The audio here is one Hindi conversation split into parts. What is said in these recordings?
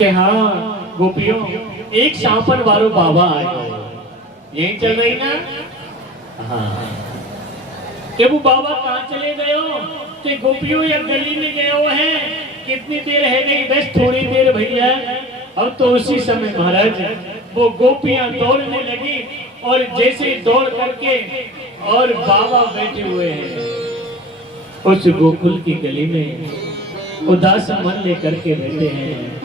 कि हाँ गोपियों एक शापन वालो बाबा आए, यही चल रही ना। हाँ कि वो बाबा कहाँ चले गए हो, कि गोपियों या गली में गए हो है, कितनी देर है, नहीं बस थोड़ी देर भैया। अब तो उसी समय महाराज वो गोपियां दौड़ने लगी और जैसे दौड़ करके और बाबा बैठे हुए हैं उस गोकुल की गली में, उदास मन लेकर के बैठे हैं।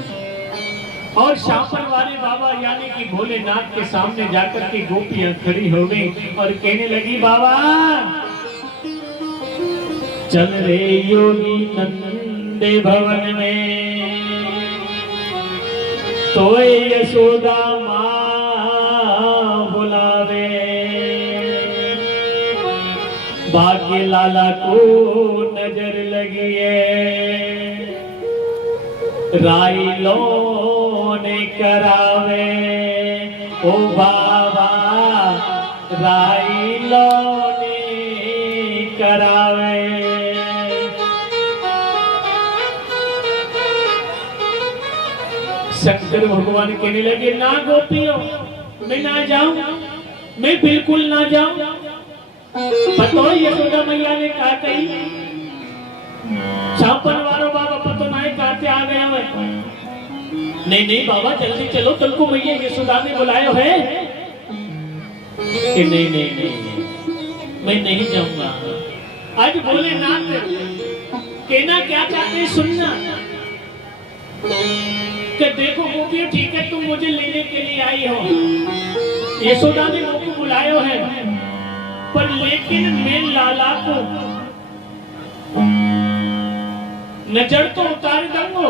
और शापन वाले बाबा यानी कि भोलेनाथ के सामने जाकर के गोपियां खड़ी हो गई और कहने लगी, बाबा चल रे योगी नंदे भवन में, तो यशोदा माँ बुलावे, भाग्य लाला को नजर लगी है, राई लोने करावे, ओ बाबा राई लोने करावे। शंकर भगवान कहने लगे, ना गोपियों मैं ना जाऊं, मैं बिल्कुल ना जाऊं। पतो यशोदा मैया ने कहा कही छापन वालों बाबा पतो ना कहते आ गया है। नहीं नहीं बाबा जल्दी चलो, तुमको मैया यशोदा ने बुलाया है। कि नहीं नहीं नहीं मैं नहीं जाऊंगा। आज भोलेनाथ कहना क्या चाहते हैं सुनना, कि देखो गोपियों ठीक है तुम मुझे लेने के लिए आई हो, यशोदा ने मुझको बुलाया है, पर लेकिन मैं लाला को नजर तो उतार दूंगा,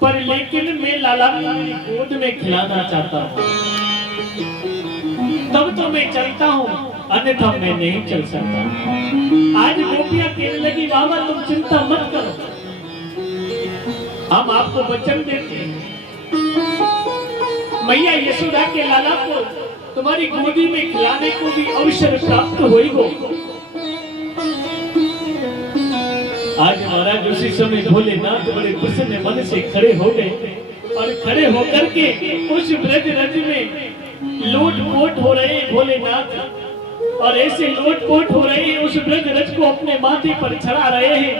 पर लेकिन मैं लाला को मेरी गोद में खिलाना चाहता हूँ, तब तो मैं चलता हूँ, अन्यथा मैं नहीं चल सकता। आज गोपियां कहने लगी, बाबा तुम चिंता मत करो, हम आपको वचन देते हैं, मैया यशोदा के लाला को तुम्हारी गोदी में खिलाने को भी अवसर प्राप्त होगा। आज महाराज उसी समय भोलेनाथ बड़े प्रसन्न मन से खड़े हो गए और खड़े होकर के उस ब्रज रज में लोटपोट हो रहे हैं भोलेनाथ, और ऐसे लोटपोट हो रहे हैं उस ब्रज रज को अपने माथे पर चढ़ा रहे हैं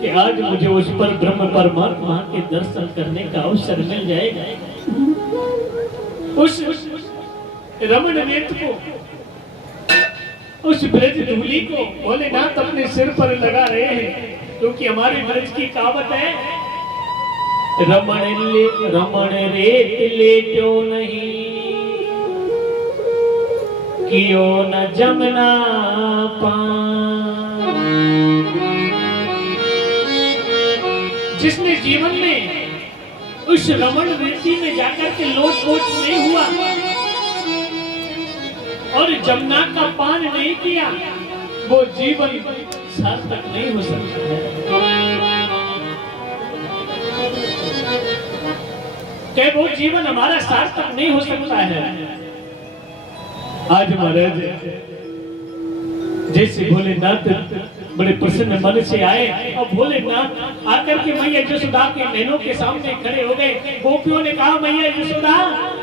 कि आज मुझे उस पर ब्रह्म परमात्मा के दर्शन करने का अवसर मिल जाएगा। उस रमण नेत्र को, उस ब्रज धूली को भोलेनाथ अपने सिर पर लगा रहे हैं, क्योंकि हमारे ब्रज की कहावत है, रमण रेत लेटो नहीं, कियो न जमना पान। जिसने जीवन में उस रमण वृत्ति में जाकर के लोटपोट नहीं हुआ और जमुना का पान नहीं किया, वो जीवन सार्थक नहीं हो सकता है। क्या वो जीवन हमारा सार्थक नहीं हो सकता है। आज महाराज जैसे भोलेनाथ बड़े प्रसन्न मन से आए और भोलेनाथ आकर के मैया यशोदा के नैनों के सामने खड़े हो गए। गोपियों ने कहा, मैया यशोदा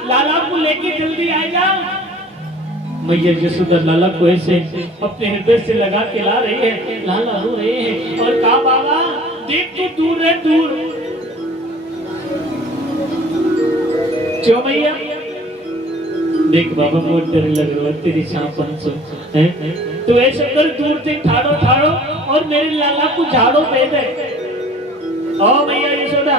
लाला को लेके जल्दी आ जा। मैया यशोदा लाला को ऐसे अपने हृदय से लगा के ला रही है, लाला रो रहे हैं और कहा, बाबा देख तो दूर है, दूर क्यों मैया, देख बाबा बहुत डर लग रहा है तेरी शापन सुन, तो ऐसा कर दूर से ठाड़ो ठाड़ो और मेरे लाला को झाड़ो दे दे। ओ मैया यशोदा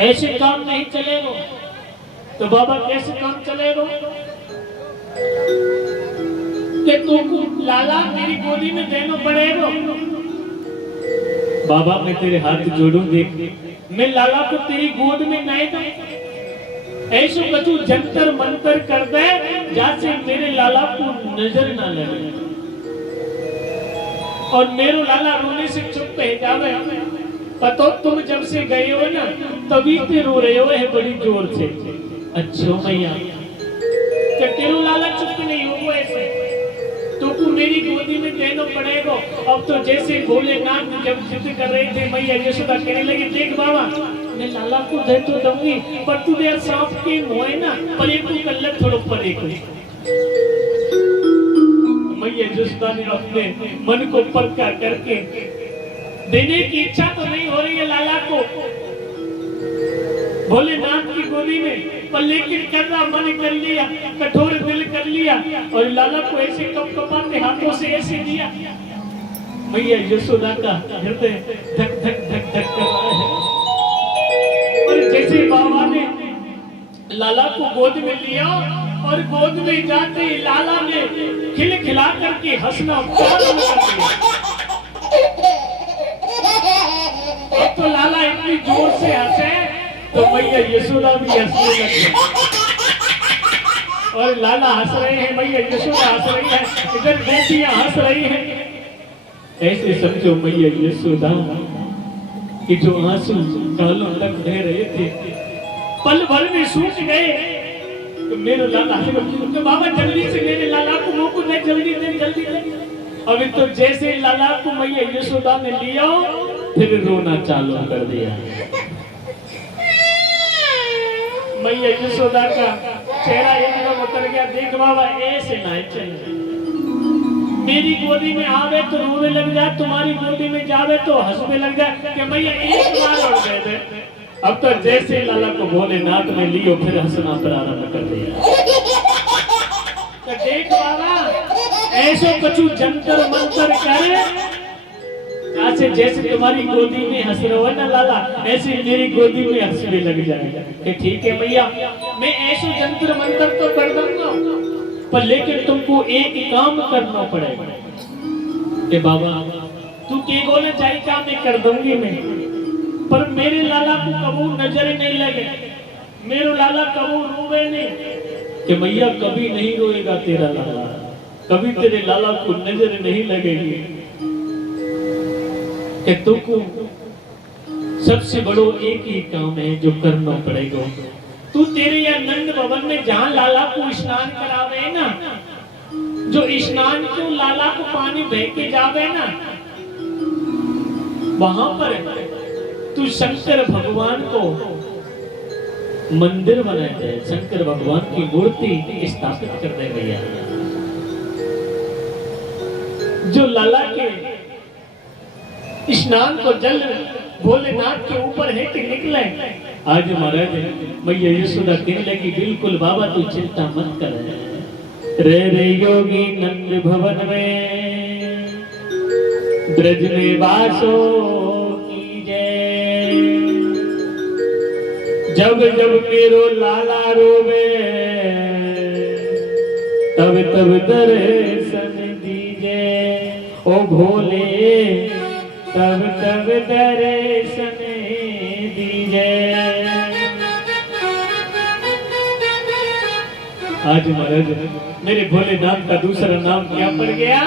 ऐसे काम नहीं चलेगा। तो बाबा कैसे काम चलेगा, कि तुमको लाला मेरी गोदी में देना पड़ेगा। बाबा मैं तेरे हाथ जोड़ू, देख मैं लाला को तेरी गोद में नहीं दूं, ऐसे कछु जंतर मंतर कर दे जैसे मेरे लाला को नजर ना लगे और मेरे लाला रोने से चुप रह जावे। पतो तुम जब से गए हो ना तभी ते रो रहे हो है बड़ी जोर से। अच्छा भैया तेरे लाला चुप नहीं हो ऐसे, तो तुमको मेरी गोदी में देना पड़ेगा। अब तो जैसे भोलेनाथ जब जिद कर रहे थे, मैया यशोदा कहने लगी, देख बाबा मैं लाला को दे तो दूंगी, पर तू यार सांप के मोए ना पर एक को कल्लक थोड़ा पर एक। मैया यशोदा ने अपने मन को पक्का करके देने की इच्छा तो नहीं हो रही है लाला को भोलेनाथ की गोदी में, पर लेकिन करना मन कर लिया, कठोर दिल कर लिया और लाला को ऐसे कपकपाते हाथों से ऐसे दिया। मैया यशोदा का हृदय धक धक धक धक कर रहा है। और जैसे बाबा ने लाला को गोद में लिया और गोद में जाते ही लाला ने खिलखिला करके हंसना प्रारंभ कर दिया। अब तो लाला इतनी जोर से हंसे तो मैया यशोदा भी हंसने लगी। और लाला हंस रहे हैं, मैया यशोदा हंस रही है, इधर बेटियां हंस रही हैं। ऐसे समझो मैया यशोदा कि जो आंसू गालों तक बह रहे थे पल भर में सूख गए। तो मेरे लाला तो बाबा जल्दी से मेरे लाला को मोको दे, जल्दी दे जल्दी दे। अभी तो जैसे लाला को मैया यशोदा ने लिया फिर रोना चालू कर दिया। मैया यशोदा का चेहरा एकदम उतर गया। देख बाबा ऐसे ना चल, मेरी गोदी में आवे तो रोने लग जाए, तुम्हारी गोदी में जावे तो हंसने लग जाए कि मैया एक बार और दे दे। अब तो जैसे लाला को भोलेनाथ में लियो फिर हंसना प्रारंभ कर दिया। तो देख बाबा ऐसे कछु जंतर मंतर करे, ऐसे जैसे तुम्हारी गोदी में हंस रहा है ना लाला, ऐसे मेरी गोदी में हंसने लग जाएगा कि ठीक है मैया मैं ऐसे जंतर मंतर तो कर दूंगा, पर लेकिन तुमको एक काम करना पड़ेगा कि बाबा तू के बोले चाहिए काम मैं कर दूंगी मैं, पर मेरे लाला को कबू नजर नहीं लगे, मेरे लाला कबू रोवे नहीं। कि मैया कभी नहीं रोएगा तेरा लाला, कभी तेरे लाला को नजर नहीं लगेगी। कि तुमको सबसे बड़ो एक ही काम है जो करना पड़ेगा। तू तेरे या नंद भवन में जहाँ लाला को स्नान करावे ना, जो स्नान को लाला को पानी बह के जावे ना, वहां पर तू शंकर भगवान को मंदिर बना दे, शंकर भगवान की मूर्ति स्थापित कर दे भैया। जो लाला के स्नान को जल भोलेनाथ के ऊपर है कि निकले। आज महाराज मैया यशोदा कहने लगी बिल्कुल बाबा तू चिंता मत कर। रे योगी नंद भवन में ब्रज में वासो कीजे, जब जब मेरो लाला रोवे तब तब दर्शन दीजे। ओ भोले तब तब दर्शन दीजे। आज महाराज मेरे भोलेनाथ का दूसरा नाम क्या पड़ गया?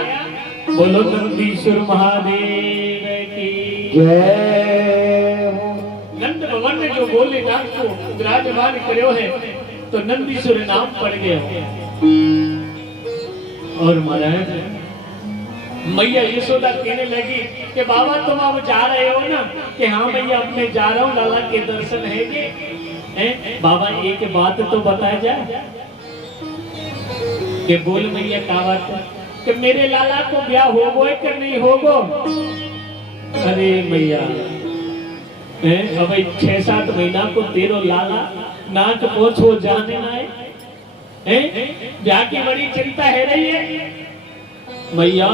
बोलो नंदीश्वर महादेव की जय। नंद भवन में जो भोलेनाथ को विराजमान करो है तो नंदीश्वर नाम पड़ गया। और महाराज मैया यशोदा कहने लगी कि बाबा तुम अब जा रहे हो ना? कि हाँ मैया अब मैं जा रहा हूँ, लाला के दर्शन है। बाबा एक बात तो बता जाए कि बोल मैया क्या बात है? कि मेरे लाला को ब्याह होगो है कि नहीं होगो? अरे मैया अब 6-7 महीना को तेरो लाला नाक पोछो जाने ना है, ब्याह की बड़ी चिंता है रही है। मैया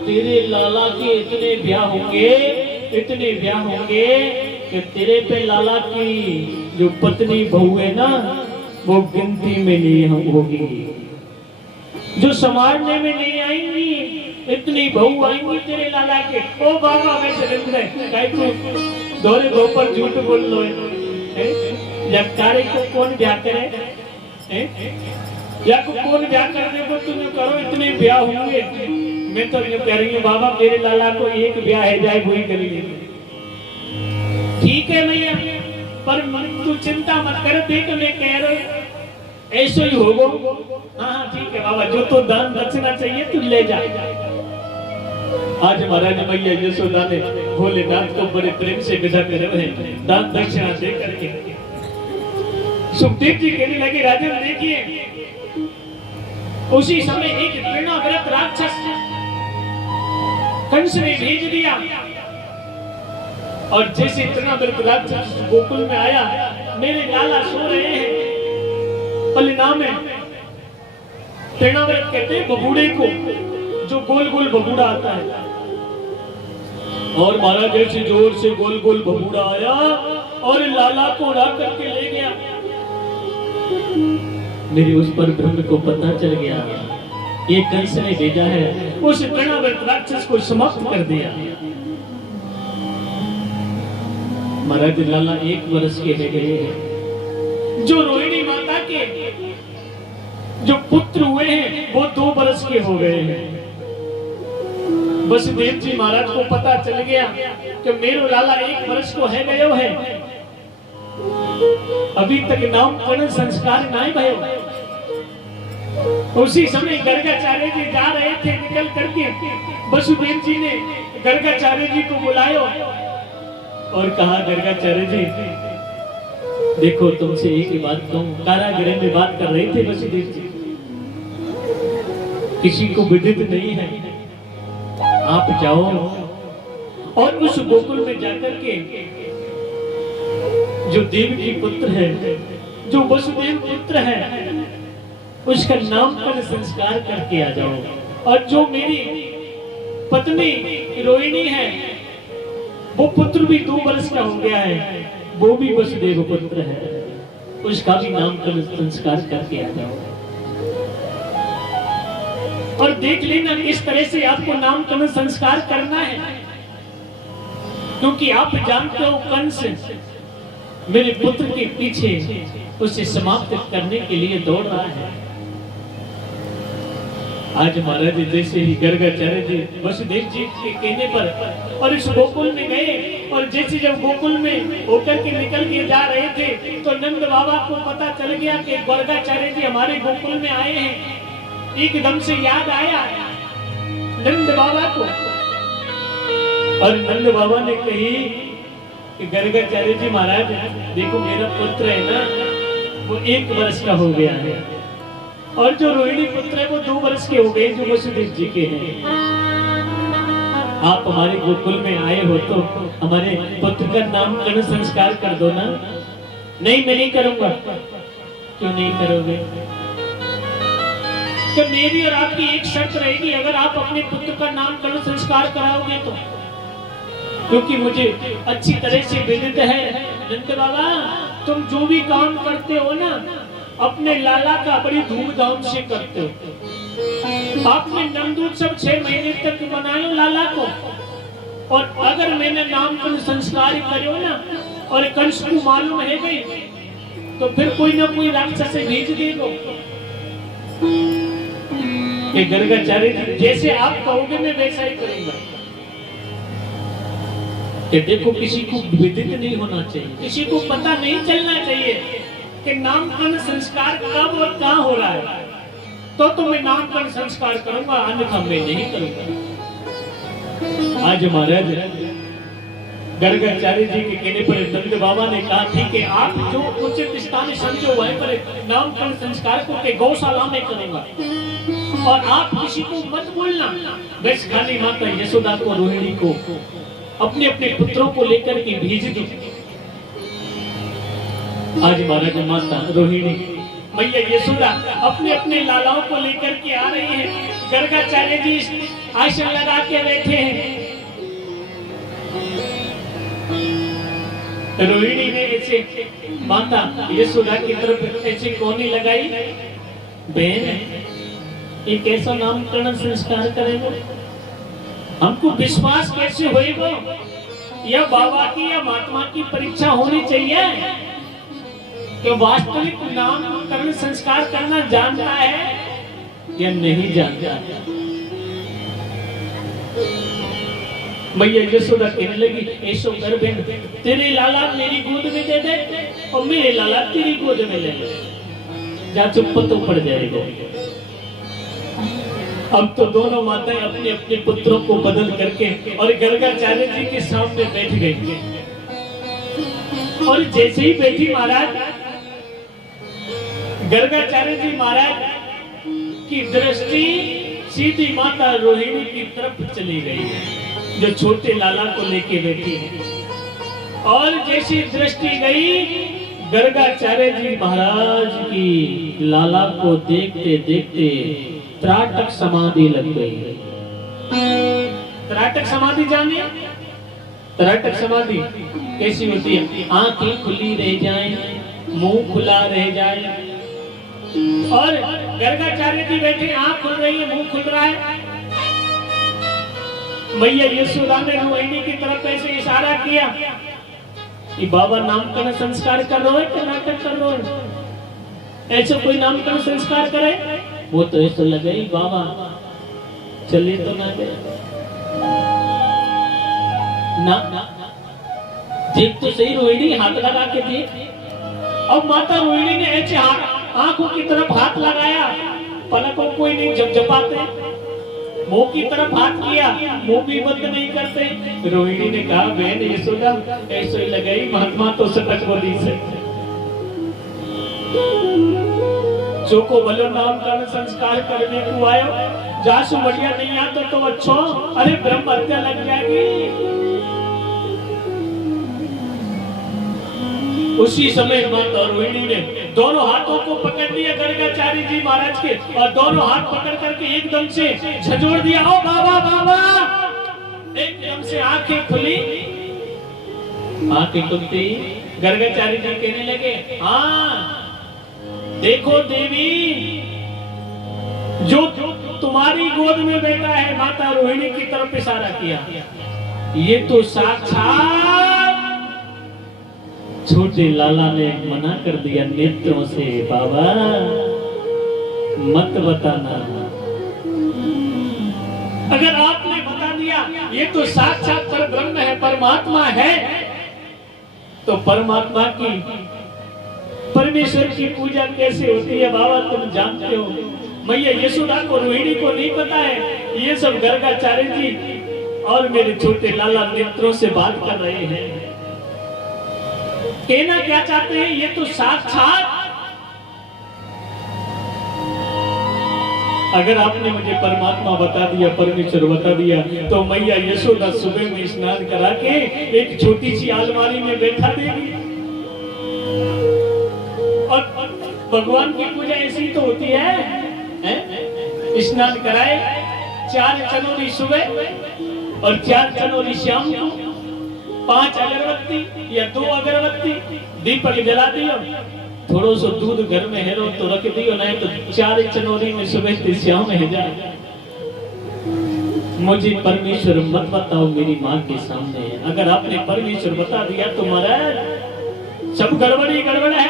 तेरे लाला के इतने ब्याह होंगे, इतने ब्याह होंगे कि तेरे पे लाला की जो पत्नी बहू है ना वो गिनती में नहीं होगी, जो संभालने में नहीं आएंगी, इतनी बहू आएंगी तेरे लाला के। ओ बाबा वैसे दौरे दो पर झूठ बोल लो है। जब कार्य को कौन ब्याह करे या को कौन ब्याह कर दे को तुम करो, इतने ब्याह होंगे। मैं तो ये कह रही हूँ बाबा मेरे लाला को एक ब्याह है जाए वही करेंगे। ठीक है भैया, पर तू चिंता मत कर। देख मैं कह रहा ऐसे ही होगो। हाँ हाँ ठीक है बाबा, जो तो दान दक्षिणा चाहिए तू ले जा। आज महाराज मैया यशोदा ने भोलेनाथ को बड़े प्रेम से विदा करे हुए दान दक्षिणा दे करके। सुखदेव जी कहने लगे राजन देखिए, उसी समय एक तृणाव्रत राक्षस कंस ने भेज दिया, और जैसे तृणाव्रत राक्षस गोकुल में आया, मेरे लाला सो रहे हैं। परिणाम है तृणाव्रत कहते हैं बबूड़े को, जो गोल गोल बबूड़ा आता है, और महाराज ऐसे जोर से गोल गोल बबूड़ा आया और लाला को उड़ा करके ले गया। मेरी उस पर ब्रह्म को पता चल गया, ये कंस ने भेजा है, उस तृणाव्रत राक्षस को समाप्त कर दिया। महाराज लाला 1 वर्ष के हो गए। जो रोहिणी माता के जो पुत्र हुए हैं वो 2 वर्ष के हो गए हैं। वसुदेव जी महाराज को पता चल गया कि मेरो लाला 1 वर्ष को है गयो है, अभी तक नामकरण संस्कार नहीं भयो। उसी समय गर्गाचार्य जी जा रहे थे, निकल करके वसुदेव जी ने गर्गाचार्य जी को बुलाया और कहा, गर्गाचार्य जी देखो तुमसे एक ही बात कहूं। कारागृह में बात कर रहे थे वसुदेव जी, किसी को विदित नहीं है, आप जाओ और उस गोकुल में जाकर के जो देवकी पुत्र है, जो वसुदेव पुत्र है, उसका नामकरण संस्कार करके आ जाओ। और जो मेरी पत्नी रोहिणी है, वो पुत्र भी 2 वर्ष का हो गया है, वो भी वसुदेव पुत्र है, उसका भी नामकरण संस्कार करके आ जाओ। और देख लेना इस तरह से आपको नामकरण संस्कार करना है, क्योंकि आप जानते हो कंस मेरे पुत्र के पीछे उसे समाप्त करने के लिए दौड़ रहा है। आज महाराज जैसे ही गर्गाचार्य जी वसुदेव जी के कहने पर और इस गोकुल में गए, और जैसे जब गोकुल में होकर के निकल के जा रहे थे तो नंद बाबा को पता चल गया कि गर्गाचार्य जी हमारे गोकुल में आए हैं। एकदम से याद आया नंद बाबा को, और नंद बाबा ने कही कि गर्गाचार्य जी महाराज देखो मेरा पुत्र है ना, वो 1 वर्ष का हो गया है, और जो रोहिणी पुत्र है वो 2 वर्ष के हो गए, जो वसुदेव जी के हैं। आप हमारे गोकुल में आए हो तो हमारे पुत्र का नामकरण संस्कार कर दो ना। नहीं मैं नहीं करूंगा। क्यों नहीं करोगे? कि मेरी और आपकी एक शर्त रहेगी, अगर आप अपने पुत्र का नामकरण संस्कार कराओगे तो, क्योंकि मुझे अच्छी तरह से विदित है नंद बाबा, तुम जो भी काम करते हो ना अपने लाला का बड़ी धूमधाम से करते हो। आपने नंदोत्सव 6 महीने तक मनायो लाला को, और अगर मैंने नामकरण संस्कार करो ना और कंस को मालूम है गई तो फिर कोई ना कोई राक्षस भेज देगा। गर्गाचार्य जैसे आप कहोगे मैं वैसा ही करूंगा। देखो किसी को विदित नहीं होना चाहिए, किसी को पता नहीं चलना चाहिए कि नामकरण संस्कार कब और कहाँ हो रहा है, तो मैं नामकरण संस्कार करूंगा, अन्यथा मैं नहीं करूंगा। आज महाराज गर्गाचार्य जी के कहने पर नंद बाबा ने कहा ठीक है, आप जो उचित स्थान समझो वहीं पर नामकरण संस्कार को के गौशाला में करूंगा, और आप किसी को मत बोलना। बस खाली माता यशोदा को रोहिणी को अपने अपने पुत्रों को लेकर के भेज दो। आज महाराज माता रोहिणी मैया यशोदा अपने अपने लालाओं को लेकर के आ रही हैं। गर्गाचार्य जी आसन लगा के बैठे हैं। रोहिणी ने ऐसे माता यशोदा की तरफ ऐसे कोनी लगाई, बहन ये कैसा नामकरण संस्कार करेगा, हमको विश्वास कैसे होएगा? यह बाबा की या महात्मा की परीक्षा होनी चाहिए कि वास्तविक नामकरण संस्कार करना जानता है या नहीं जानता। मैया यशोदा कहने लगी ऐसो कर बहन, तेरे लाला मेरी गोद में दे दे और मेरे लाला तेरी गोद में ले ले। जा चुप तो पड़ जाएगा। अब तो दोनों माताएं अपने अपने पुत्रों को बदल करके और गर्गाचार्य जी के सामने बैठ गई। और जैसे ही बैठी महाराज, गर्गाचार्य जी महाराज की दृष्टि सीधी माता रोहिणी की तरफ चली गई, जो छोटे लाला को लेके बैठी है। और जैसी दृष्टि गई, गर्गाचार्य जी महाराज की लाला को देखते देखते त्राटक समाधि लग गई। त्राटक समाधि जानिए? त्राटक समाधि कैसी होती है? आंखें खुली रह जाएं, मुंह खुला रह जाए। और गर्गाचार्य जी बैठे, आंख खुल रही है, मुंह खुल रहा है। मैया यशोदा ने रोहिणी की तरफ ऐसे इशारा किया कि बाबा नामकरण संस्कार कर रहे हो क्या नाटक कर रहे हो? ऐसे कोई नामकरण संस्कार करे? वो तो ऐसा लगे ही बाबा चलिए तो ना गए ना, देख तो सही रोहिणी, हाथ लगा के देख। अब माता रोहिणी ने ऐसे आंखों की तरफ हाथ लगाया, पलकों कोई नहीं झपझपाते, मुंह की तरफ हाथ किया, मुंह भी बंद नहीं करते। रोहिणी ने कहा बहन यशोदा ऐसे ही लगाई, महात्मा तो सटक बोली से जो को भलो नामकरण संस्कार करने को आयो, जासु बढ़िया नहीं आता तो अच्छो, अरे ब्रह्म हत्या लग जाएगी। उसी समय माता रोहिणी ने दोनों हाथों को पकड़ लिया गर्गाचार्य जी महाराज के, और दोनों हाथ पकड़ करके एकदम से झंझोड़ दिया, ओ बाबा बाबा। एकदम से आंखें खुली, आंखें खुलती गर्गाचार्य जी कहने लगे, हाँ देखो देवी, जो तुम्हारी गोद में बैठा है, माता रोहिणी की तरफ इशारा किया, ये तो साक्षात छोटे लाला ने मना कर दिया नेत्रों से, बाबा मत बताना। अगर आपने बता दिया ये तो साक्षात परब्रह्म है, परमात्मा है, तो परमात्मा की, परमेश्वर की पूजा कैसे होती है बाबा तुम जानते हो। मैया यशोदा को रोहिणी को नहीं पता है, ये सब गर्गाचार्य जी और मेरे छोटे लाला नेत्रों से बात कर रहे हैं। कहना क्या चाहते हैं, ये तो साक्षात, अगर आपने मुझे परमात्मा बता दिया, परमेश्वर बता दिया, तो मैया यशोदा सुबह में स्नान करा के एक छोटी सी अलमारी में बैठा देगी। और भगवान की पूजा ऐसी तो होती है, स्नान कराए, 4 चनोरी सुबह और 4 चनोरी शाम को, 5 अगरबत्ती या 2 अगरबत्ती, दीपक जला दियो, थोड़ो सो दूध घर में हेरो तो रख दियो, नहीं तो 4 चनोरी में सुबह से शाम में जा। मुझे परमेश्वर मत बताओ मेरी माँ के सामने, अगर आपने परमेश्वर बता दिया तो महाराज सब गड़बड़ी गड़बड़ है।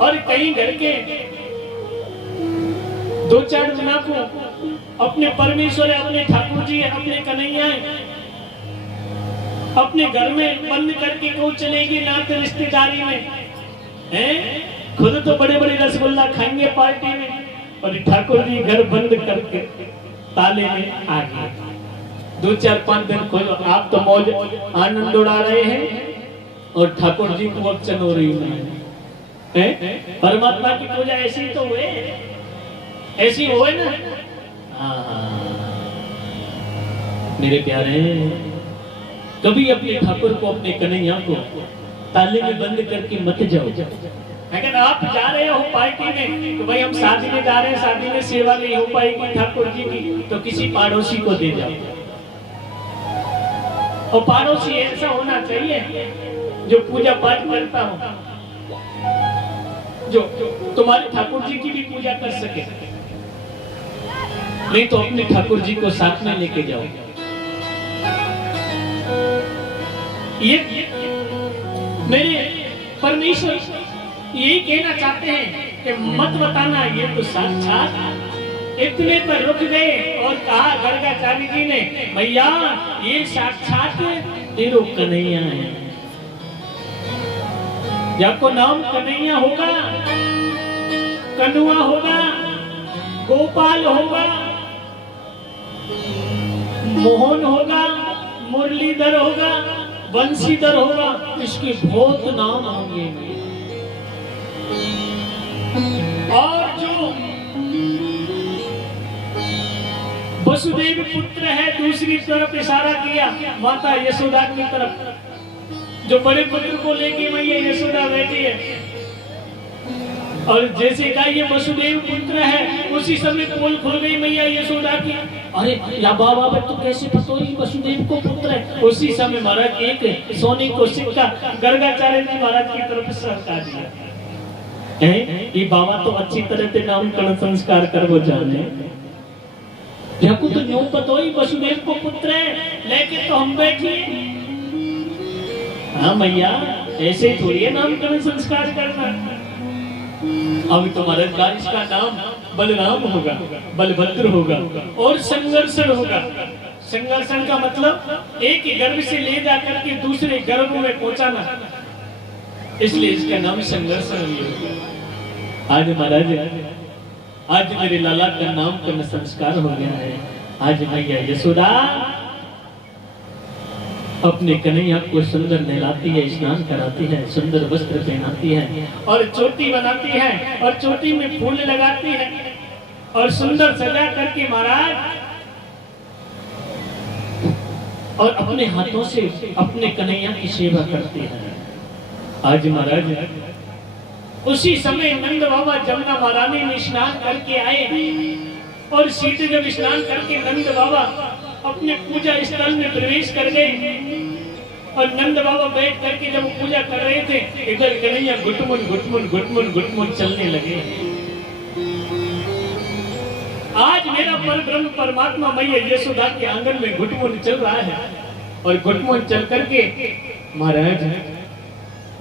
और कई घर के 2-4 जना को अपने परमेश्वर, अपने ठाकुर जी, अपने कन्हैया अपने घर में बंद करके क्यों चलेगी नाते रिश्तेदारी में, हैं? खुद तो बड़े बड़े रसगुल्ला खाएंगे पार्टी में, और ठाकुर जी घर बंद करके ताले में आ गए। 2-4-5 दिन खोलो, आप तो मौज आनंद उड़ा रहे हैं और ठाकुर जी को अब चनोरी में। परमात्मा की पूजा ऐसी तो हुए, ऐसी हो ना। हाँ मेरे प्यारे, कभी अपने ठाकुर को, अपने कन्हैया को ताले में बंद करके मत जाओ। अगर आप जा रहे हो पार्टी में तो भाई हम शादी में जा रहे हैं, शादी में सेवा नहीं हो पाएगी ठाकुर जी की, तो किसी पड़ोसी को दे जाओ। और पड़ोसी ऐसा होना चाहिए जो पूजा पाठ करता हो, जो तुम्हारे ठाकुर जी की भी पूजा कर सके। नहीं तो अपने ठाकुर जी को साथ में लेके जाओ। ये मेरे परमेश्वर यही कहना चाहते हैं कि मत बताना, ये तो साक्षात। इतने पर रुक गए और कहा गर्गाचार्य जी ने, भैया ये साक्षात तेरो कन्हैया है। जब को नाम कन्हैया होगा कनुआ होगा, गोपाल होगा, मोहन होगा, मुरलीधर होगा, बंशीधर होगा, इसके बहुत नाम होंगे। और जो वसुदेव पुत्र है, दूसरी तरफ इशारा किया माता यशोदा की तरफ, जो बड़े पुत्र को लेके मैया यशोदा बैठी है। और जैसे कहा ये वसुदेव पुत्र है, उसी समय पोल खुल गई मैया यशोदा की। अरे या बाबा तो कैसे पतोई वसुदेव को पुत्र है। उसी समय महाराज एक सोने को सिक्का गर्गाचार्य जी महाराज की तरफ से सरका दिया। ये बाबा तो अच्छी तरह से नामकरण संस्कार कर वो जाने, तो न्यू पतोई वसुदेव को पुत्र है, लेके तो हम बैठे। हाँ मैया ऐसे थोड़ी है नामकरण संस्कार करना। अभी तो महाराज का इसका नाम बलराम होगा, बलभद्र होगा और संघर्षण होगा। संघर्षण का मतलब एक ही गर्भ से ले जाकर के दूसरे गर्भ में पहुंचाना, इसलिए इसका नाम संघर्षण भी होगा। आज महाराज आज मेरे लाला का नामकरण संस्कार हो गया है। आज मैया यशोदा अपने कन्हैया को सुंदर नहलाती है, स्नान कराती है, सुंदर वस्त्र पहनाती है और चोटी बनाती है और चोटी में फूल लगाती है और सुंदर सजा करके महाराज और अपने हाथों से अपने कन्हैया की सेवा करती है। आज महाराज उसी समय नंद बाबा जमुना महारानी में स्नान करके आए और सीधे जब स्नान करके नंद बाबा अपने पूजा स्थल में प्रवेश कर गए और नंद बाबा बैठ करके जब पूजा कर रहे थे, इधर कन्हैया घुटमुन घुटमुन घुटमुन घुटमुन चलने लगे। आज मेरा परब्रह्म परमात्मा मैया यशोदा के आंगन में घुटमुन चल रहा है और घुटमुन चल करके महाराज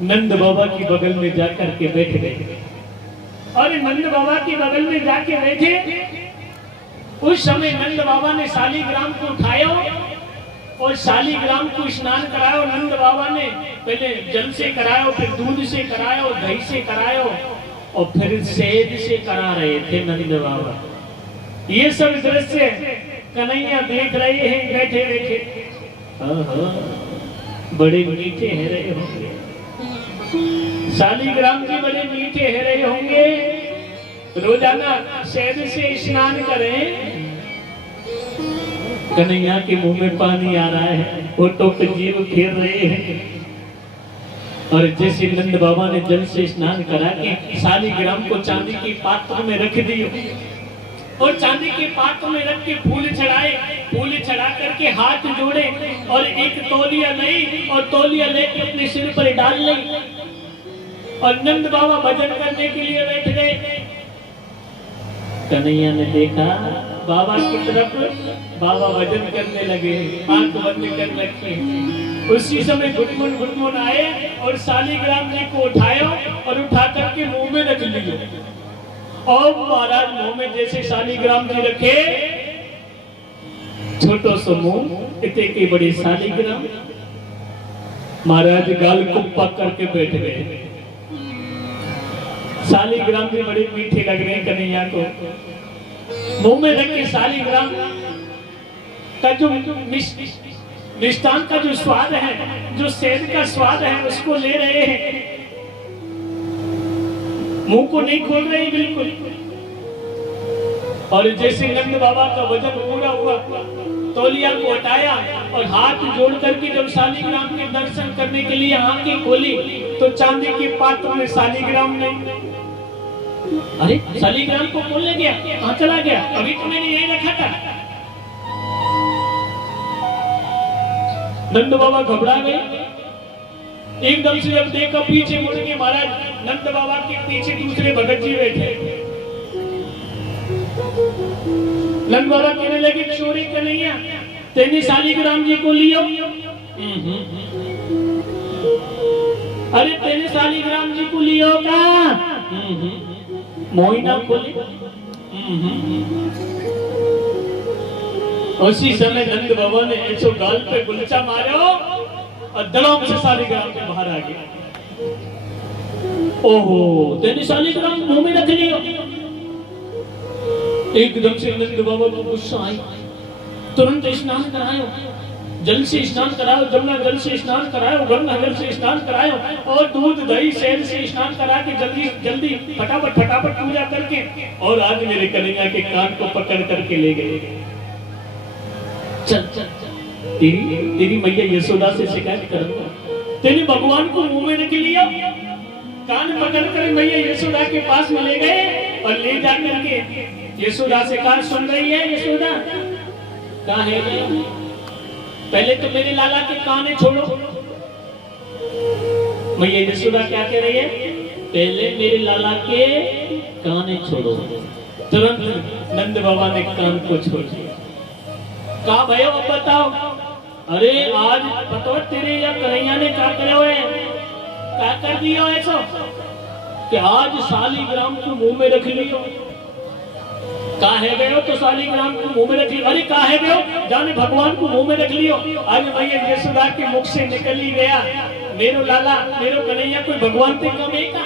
नंद बाबा की बगल में जाकर के बैठ गए। और नंद बाबा की बगल में जाके बैठे, उस समय नंद बाबा ने शालीग्राम को उठाया और शालीग्राम को स्नान कराया। नंद बाबा ने पहले जल से कराया, फिर दूध से कराया, दही से कराया और फिर शहद से करा रहे थे नंद बाबा। ये सब दृश्य कन्हैया देख रहे हैं बैठे बैठे। बड़े मीठे है रहे होंगे शालीग्राम जी, बड़े मीठे है रहे होंगे। रोजाना शहद से स्नान करें। कन्हैया के मुंह में पानी आ रहा है, होठों पे जीव फेर रहे हैं। और जैसे नंद बाबा ने जल से स्नान करा के शालीग्राम को चांदी के पात्र में रख दियो और चांदी के पात्र में रख के फूल चढ़ाए, फूल चढ़ा करके हाथ जोड़े और एक तौलिया ली और तौलिया लेके अपने सिर पर डाल ली और नंद बाबा भजन करने के लिए बैठ गए। कन्हैया ने देखा बाबा की तरफ, बाबा भजन करने लगे, आंख बंद कर रखे। उसी समय घुटमुन घुटमुन आए और शालीग्राम जी को उठाया और उठा करके मुंह में रख लिया। और महाराज मुंह में जैसे शालीग्राम जी रखे, छोटो सो मुंह, इतने के बड़े शालीग्राम। महाराज गाल कुप्पा करके बैठ गए। शालीग्राम भी बड़े मीठे लग रहे हैं कन्हैया को। मुंह में रख के शालीग्राम का जो मिष्टान का जो स्वाद है, जो शहद का स्वाद है, उसको ले रहे हैं। मुंह को नहीं खोल रहे बिल्कुल। और जैसे नंद बाबा का वजन पूरा हुआ, तौलिया को हटाया और हाथ जोड़ करके जब शालीग्राम के दर्शन करने के लिए आंखें खोली तो चांदी के पात्र में शालीग्राम नहीं। अरे शालीग्राम को खोलने गया, कहां चला गया? अभी तो मैंने यही रखा था। नंद बाबा घबरा गए। एकदम से जब देखा पीछे मुड़ के, महाराज नंद बाबा के पीछे दूसरे भगत जी बैठे। नंद बाबा कहने लगे, चोरी कन्हैया तेने शालीग्राम जी को लियो। अरे तेने शालीग्राम जी को लियो का? मोहिना खोली। उसी समय नंद बाबा ने ऐसो गाल पे गुलचा मारो और दड़ों से शालीग्राम के बाहर आ गया। ओहो, तेने शालीग्राम मुंह में रख लियो। एकदम से नंद बाबा को गुस्सा आई, तुरंत स्नान करायो, जल से स्नान कराओ, जमुना जल से स्नान कराओ, गंगा जल से स्नान कराओ और दूध दही शहद से स्नान करा के जल्दी जल्दी फटाफट फटाफट पूजा करके और आज मेरे कन्हैया के कान को पकड़ करके ले गए। चल चल तेरी मैया यशोदा से शिकायत करूंगा, तेने भगवान को मुंह में रख लिया। कान पकड़ कर मैया यशोदा के पास में ले गए और ले जाकर के यशोदा से कहा, सुन रही है यशोदा, कहाँ है पहले तो मेरे लाला के कान छोड़ो। मैया यशोदा क्या कह रही है, पहले मेरे लाला के कान छोड़ो। तुरंत नंद बाबा ने कान को छोड़ दिया। कहा भैया अब बताओ, अरे आज बताओ तेरे या कन्हैया ने क्या करे हुए, क्या कर दिया ऐसा कि आज शालीग्राम को मुंह में रख लियो। काहे गयो तो शालीग्राम को मुंह में रख लियो, अरे काहे गयो जाने भगवान को मुंह में रख लियो। आज मैया यशोदा के मुख से निकल ही गया, मेरो लाला मेरो कन्हैया कोई भगवान से कम है का।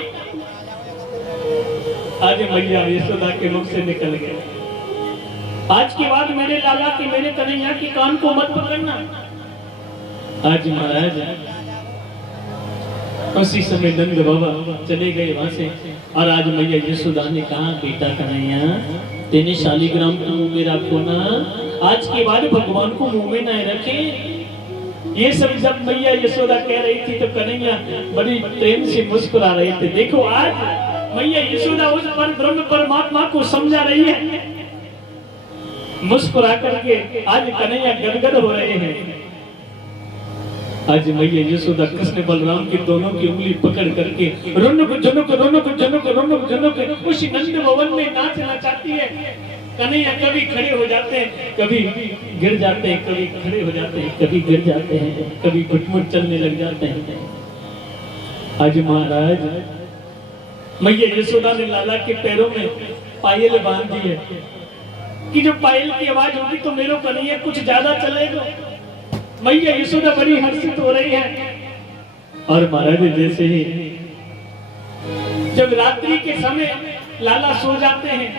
आज मैया यशोदा के मुख से निकल गया, आज के बाद मेरे लाला की मेरे कन्हैया की कान को मत पकड़ना। आज महाराज उसी समय नंद बाबा चले गए वहां से और आज मैया यशोदा ने कहा, बेटा कन्हैया तेने शालीग्राम को मुंह में रखो ना, आज के बाद भगवान को मुंह में न रखे। ये सब जब मैया यशोदा कह रही थी तो कन्हैया बड़ी प्रेम से मुस्कुरा रहे थे। देखो आज मैया यशोदा उस पर ब्रह्म परमात्मा को समझा रही है, मुस्कुरा करके आज कन्हैया गदगद हो रहे हैं। आज मैया यशोदा कृष्ण बलराम की दोनों की उंगली पकड़ करके रुनुक झुनुक रुनुक झुनुक रुनुक झुनुक उस नंद भवन में नाचना चाहती है। कन्हैया कभी खड़े हो जाते हैं, कभी गिर जाते हैं, कभी खड़े हो जाते हैं, कभी गिर जाते हैं, कभी घुटमुट चलने लग जाते हैं। आज महाराज मैया यशोदा ने लाला के पैरों में पायल बांध दी है कि जो पायल की आवाज होगी तो मेरे कन्हैया कुछ ज्यादा चलेगा। मैया यशोदा बड़ी हर्षित हो रही है। और महाराज जैसे ही जब रात्रि के समय लाला सो जाते हैं,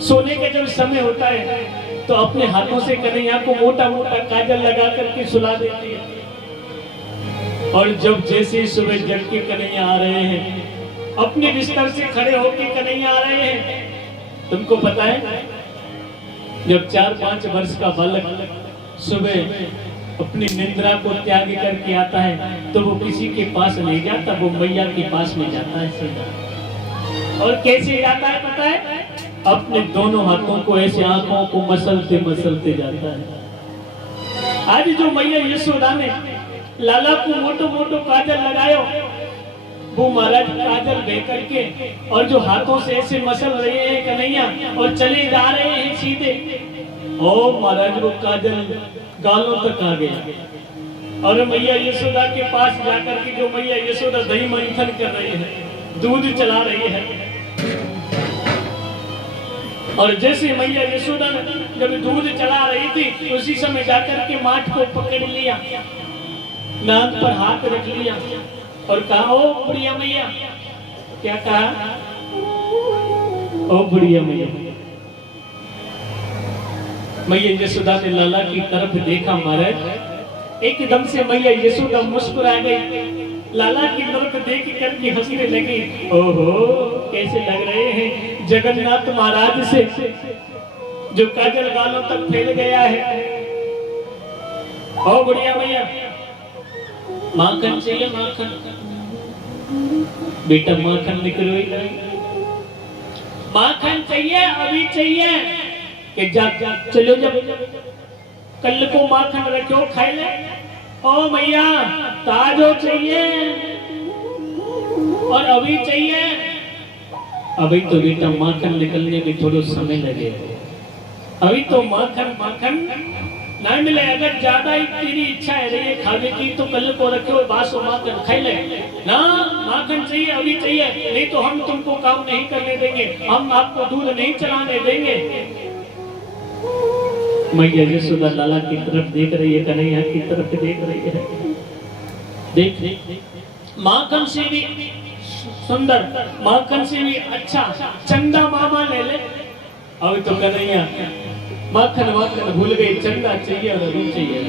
सोने का जब समय होता है तो अपने हाथों से कन्हैया को मोटा मोटा काजल लगा करके सुला देती है। और जब जैसे सुबह जग के कन्हैया आ रहे हैं, अपने बिस्तर से खड़े होकर कन्हैया आ रहे हैं, तुमको पता है जब 4-5 वर्ष का बालक सुबह अपनी निद्रा को त्याग करके आता है तो वो किसी के पास नहीं जाता, वो मैया के पास में जाता है सीधा। और कैसे जाता है पता है, अपने दोनों हाथों को ऐसे आंखों को मसलते मसलते जाता है। आज जो मैया यशोदा ने लाला को मोटो मोटो काजल लगायो, वो महाराज काजल दे करके और जो हाथों से ऐसे मसल रहे हैं कन्हैया और चले जा रहे हैं सीधे, ओ महाराज वो काजल गालों तक आ गया। और मैया यशोदा के पास जाकर के जो मैया यशोदा दही मंथन कर रही है, दूध चला रही है। और जैसे मैया यशोदा जब दूध चला रही थी उसी समय जाकर के माठ को पकड़ लिया, नाक पर हाथ रख लिया और कहा, ओ बुढ़िया मैया। क्या कहा, ओ बुढ़िया मैया। मैया यशोदा ने लाला की तरफ देखा महाराज, एकदम से मैया यशोदा मुस्कुरा गई, लाला की तरफ देख करके हंसने लगी। ओहो कैसे लग रहे हैं जगन्नाथ महाराज से जो काजल गालों तक फैल गया है। ओ बुढ़िया मैया, माखन चाहिए माखन। बेटा माखन निकलो, माखन चाहिए अभी चाहिए कि जा चलो, जब कल को माखन रखो खाई ले। ओ मैया ताजो चाहिए और अभी चाहिए। अभी तो बेटा माखन निकलने में थोड़ा समय लगे, अभी तो माखन नहीं मिले। अगर ज्यादा ही तेरी इच्छा है रही खाने की तो कल को रखे बासो माखन खाई ले ना। माखन चाहिए अभी चाहिए, नहीं तो हम तुमको काम नहीं करने देंगे, हम आपको दूध नहीं चलाने देंगे। मैया यशोदा लाला की तरफ देख रही है, कन्हैया की तरफ देख रही है। देख माखन से भी सुंदर, माखन से भी अच्छा चंदा मामा ले ले। अब तो कन्हैया माखन माखन भूल गई, चंदा चाहिए और अभी चाहिए।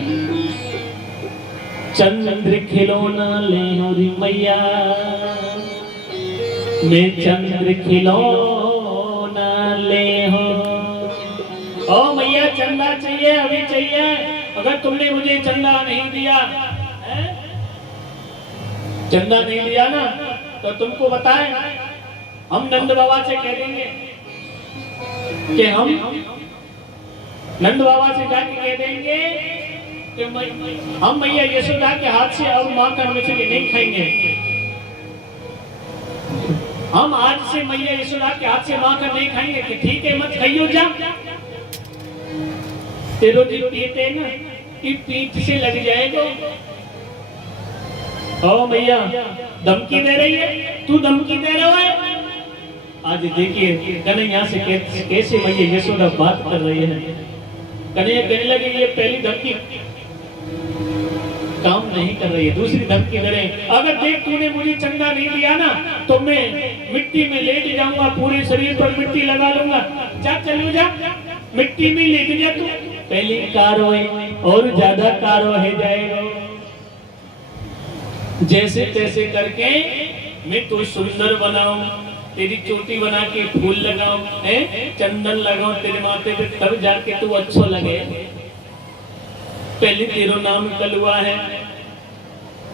चंद्र खिलौना ले हरी मैया, मैं चंद्र खिलौना ले हो। ओ मैया चंदा चाहिए, अभी चाहिए। अगर तुमने मुझे चंदा नहीं दिया, चंदा नहीं दिया ना, तो तुमको बताए हम नंद बाबा से कह देंगे कि नंद बाबा से जाके कह देंगे कि हम मैया यशोदा के हाथ से अब माखन मछली नहीं खाएंगे। हम आज से मैया यशोदा के हाथ से माखन नहीं खाएंगे। कि ठीक है, मत खाइयो जा। तेरो जी पीते ना कि पीठ से लग जाएगा। ओ मैया धमकी दे रही है, तू धमकी दे रहा है। आज देखिए कन्हैया से कैसे मैया यशोदा बात कर रही है। कन्हैया कहने लगे ये पहली धमकी काम नहीं कर रही है, दूसरी धमकी दे रहे हैं। अगर देख तूने मुझे चंदा नहीं दिया ना, तो मैं मिट्टी में लेट जाऊंगा, पूरे शरीर पर मिट्टी लगा लूंगा। जा चलो जा, मिट्टी में लेट जा तू। पहली कार्रवाई और ज्यादा कार्रवाई जाएगा। जैसे तैसे करके मैं तो सुंदर बनाऊं, तेरी चोटी बना के फूल लगाऊं, चंदन लगाऊं तेरे माथे पे, तब जाके तू अच्छा लगे। पहले तेरा नाम कलुआ है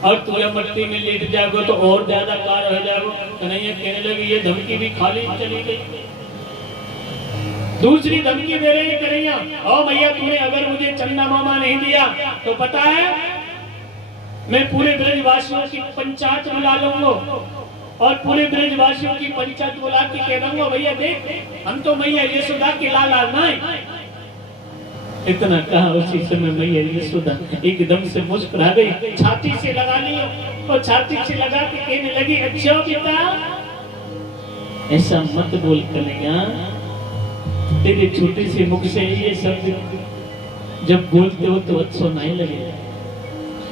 और तू या मिट्टी में लेट जाओगे तो और ज्यादा कार हो जाएगा। कन्हैया कहने लगे ये धमकी भी खाली चली गई। दूसरी धमकी दे रहे कन्हैया, ओ भैया तूने अगर मुझे चंदा मामा नहीं दिया तो पता है मैं पूरे ब्रजवासियों की पंचायत बुला लूंगा और पूरे ब्रजवासियों की पंचायत बुला के कह दूंगा भैया देख हम तो मैया यशोदा के लाला नहीं। इतना कहा उसी समय मैया यशोदा एकदम से मुस्कुरा गई, छाती से लगा लिया और छाती से लगा के कहने लगी अच्छा बेटा ऐसा मत बोल कन्हैया, तेरे छोटे से मुख से ये शब्द जब बोलते हो तो अच्छा नहीं लगेगा।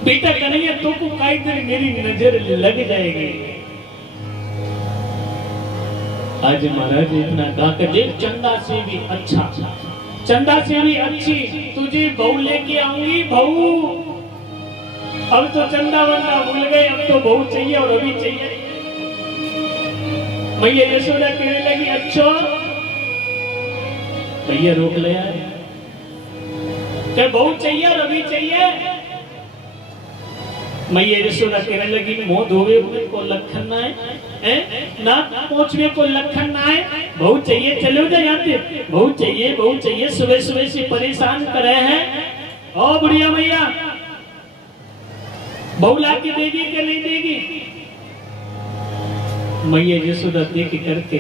बेटा कन्हैया तो को कई दिन मेरी नजर लग जाएगी। आज महाराज इतना कहा देख चंदा से भी अच्छा, चंदा से भी अच्छी तुझे बहू लेके आऊंगी। बहू अब तो चंदा वंदा भूल गए, अब तो बहू चाहिए और अभी चाहिए। मैया यशोदा कहने लगी अच्छा भैया रोक ले यार, क्या बहू चाहिए और अभी चाहिए। मैया यशोदा कहने लगी मुंह धोवे को लखन ना है, ना पहुंचवे को लखन ना है। बहू चाहिए चलो जा यहाँ पे, बहू चाहिए सुबह सुबह से परेशान करे हैं। ओ बुढ़िया मैया बहू ला के देगी कि नहीं देगी। मैया यशोदा देख करके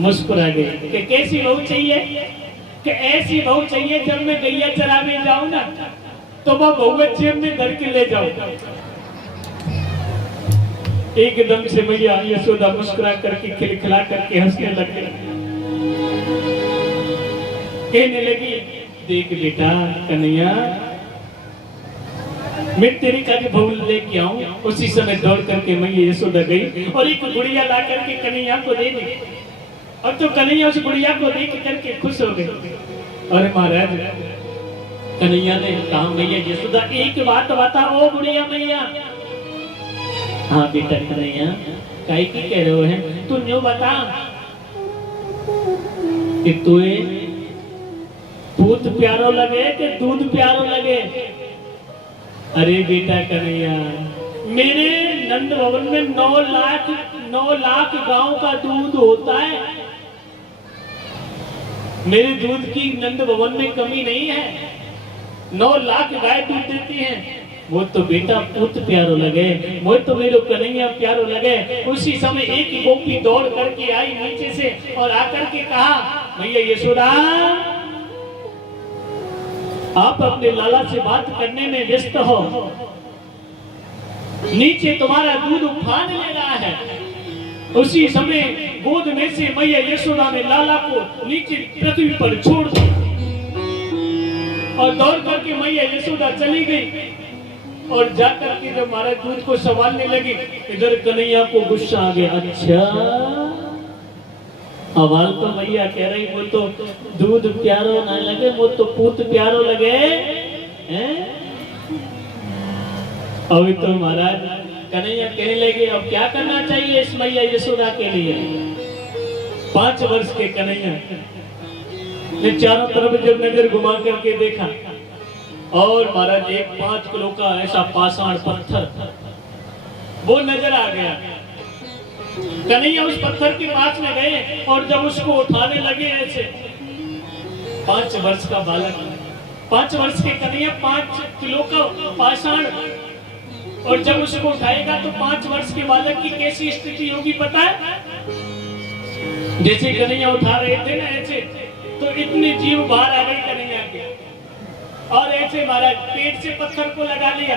मुस्कुरा गई कि कैसी बहू चाहिए, कि ऐसी बहू चाहिए जब मैं गैया चराने जाऊं ना तो मैं बहू जेब में धर के ले जाऊं। एकदम से मैया यशोदा मुस्कुरा करके खिलखिला करके हंसने लग गई, कहने लगी देख बेटा कन्हैया मैं तेरी का बहू लेके आऊं। उसी समय दौड़ करके मैया यशोदा गई और एक गुड़िया ला करके कन्हैया को दे दी। अब तो कन्हैया उस गुड़िया को देख करके खुश हो गई। और महाराज कन्हैया ने कहा मैया यशोदा एक बात बता ओ बुढ़िया मैया। हाँ बेटा कन्हैया काहे की कह रहे हो है, तू न्यू बता कि तुए दूध प्यारो लगे कि दूध प्यारो लगे। अरे बेटा कन्हैया मेरे नंद भवन में 9 लाख गांव का दूध होता है, मेरे दूध की नंद भवन में कमी नहीं है। 9 लाख गाय दूध देती हैं। वो तो बेटा पुत प्यारो लगे, वो तो मेरे कन्हैया प्यारो लगे। उसी समय एक गोपी दौड़ करके आई नीचे से और आकर के कहा मैया यशोदा आप अपने लाला से बात करने में व्यस्त हो, नीचे तुम्हारा दूध उफान ले रहा है। उसी समय गोद में से मैया यशोदा ने लाला को नीचे पृथ्वी पर छोड़ दिया और दौड़ करके मैया यशोदा चली गई। और जाकर के जब महाराज दूध को संभालने लगी, इधर कन्हैया को गुस्सा आ गया। अच्छा हमाल तो मैया कह रही वो तो दूध प्यारो ना लगे, वो तो पूत प्यारो लगे हैं। अभी तो महाराज कन्हैया कहने लगे अब क्या करना चाहिए इस मैया यशोदा के लिए। 5 वर्ष के कन्हैया ने चारों तरफ जब नजर घुमा करके देखा और महाराज एक 5 किलो का ऐसा पाषाण पत्थर वो नजर आ गया। कन्हैया उस पत्थर के पास में गए और जब उसको उठाने लगे ऐसे 5 वर्ष का बालक, 5 वर्ष के कन्हैया 5 किलो का पाषाण, और जब उसको उठाएगा तो 5 वर्ष के बालक की कैसी स्थिति होगी पता है। जैसे कन्हैया उठा रहे थे ना ऐसे तो इतनी जीव बाहर आ गई कन्हैया के, और ऐसे महाराज पेट से पत्थर को लगा लिया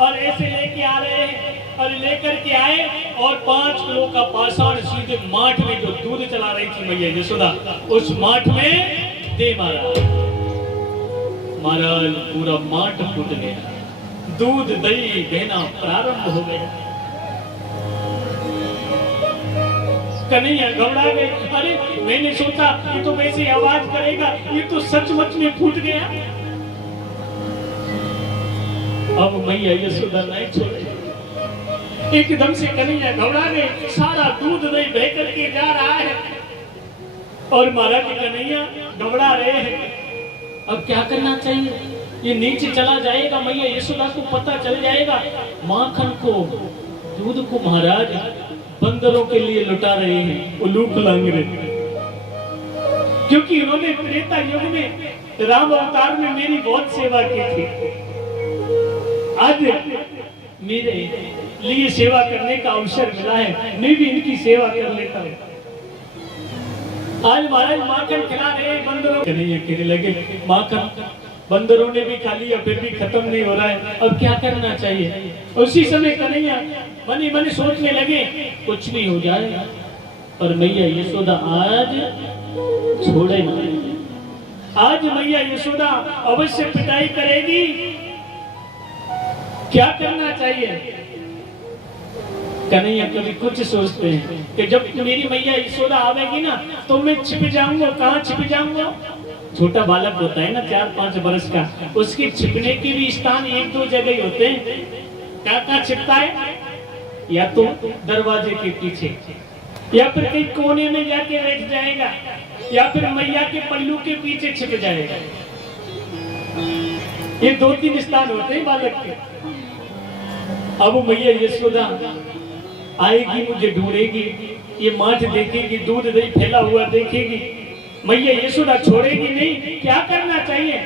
और ऐसे लेके आ रहे हैं और लेकर के आए और 5 किलो का पाषाण सीधे माठ में जो दूध चला रही थी मैया यशोदा उस माठ में दे मारा। महाराज पूरा माठ फूट गया, दूध दही बहना प्रारंभ हो गया। कन्हैया घबरा गए, अरे मैंने सोचा ये तो वैसे आवाज करेगा, ये तो सचमुच में फूट गया। अब मैया यशोदा नहीं छोड़े, एकदम से कन्हैया घबरा गए, सारा दूध दही बह करके जा रहा है और महाराज कन्हैया घबरा रहे हैं। अब क्या करना चाहिए, ये नीचे चला जाएगा, मैया यशोदा को पता चल जाएगा। माखन को दूध को महाराज बंदरों के लिए लुटा रहे हैं, उलूक लांगरे, क्योंकि उन्होंने त्रेता युग में राम अवतार में मेरी बहुत सेवा की थी। आज मेरे लिए सेवा करने का अवसर मिला है, मैं भी इनकी सेवा कर लेता हूँ। आज महाराज माखन खिला रहे बंदरों, कन्हैया कहने लगे माखन बंदरों ने भी खा लिया फिर भी खत्म नहीं हो रहा है, अब क्या करना चाहिए। उसी समय कन्हैया मनी मनी सोचने लगे कुछ भी हो जाएगा और मैया यशोदा आज छोड़े ना, आज मैया यशोदा अवश्य पिटाई करेगी। क्या करना चाहिए। कन्हैया कभी कुछ सोचते हैं कि जब मेरी मैया यशोदा आवेगी ना तो मैं छिप जाऊंगा। कहाँ छिप जाऊंगा, छोटा बालक होता है ना 4-5 वर्ष का, उसके छिपने के भी स्थान 1-2 जगह ही होते हैं। कहाँ छिपता है, या तो दरवाजे के पीछे, या फिर कहीं कोने में जाके बैठ जाएगा, या फिर मैया के पल्लू के पीछे छिप जाएगा। ये 2-3 स्थान होते हैं बालक के। अब मैया यशोदा आएगी, मुझे ढूंढेगी, ये माठ देखेगी, दूध दही फैला हुआ देखेगी, मैया यशोदा छोड़ेगी नहीं। क्या करना चाहिए,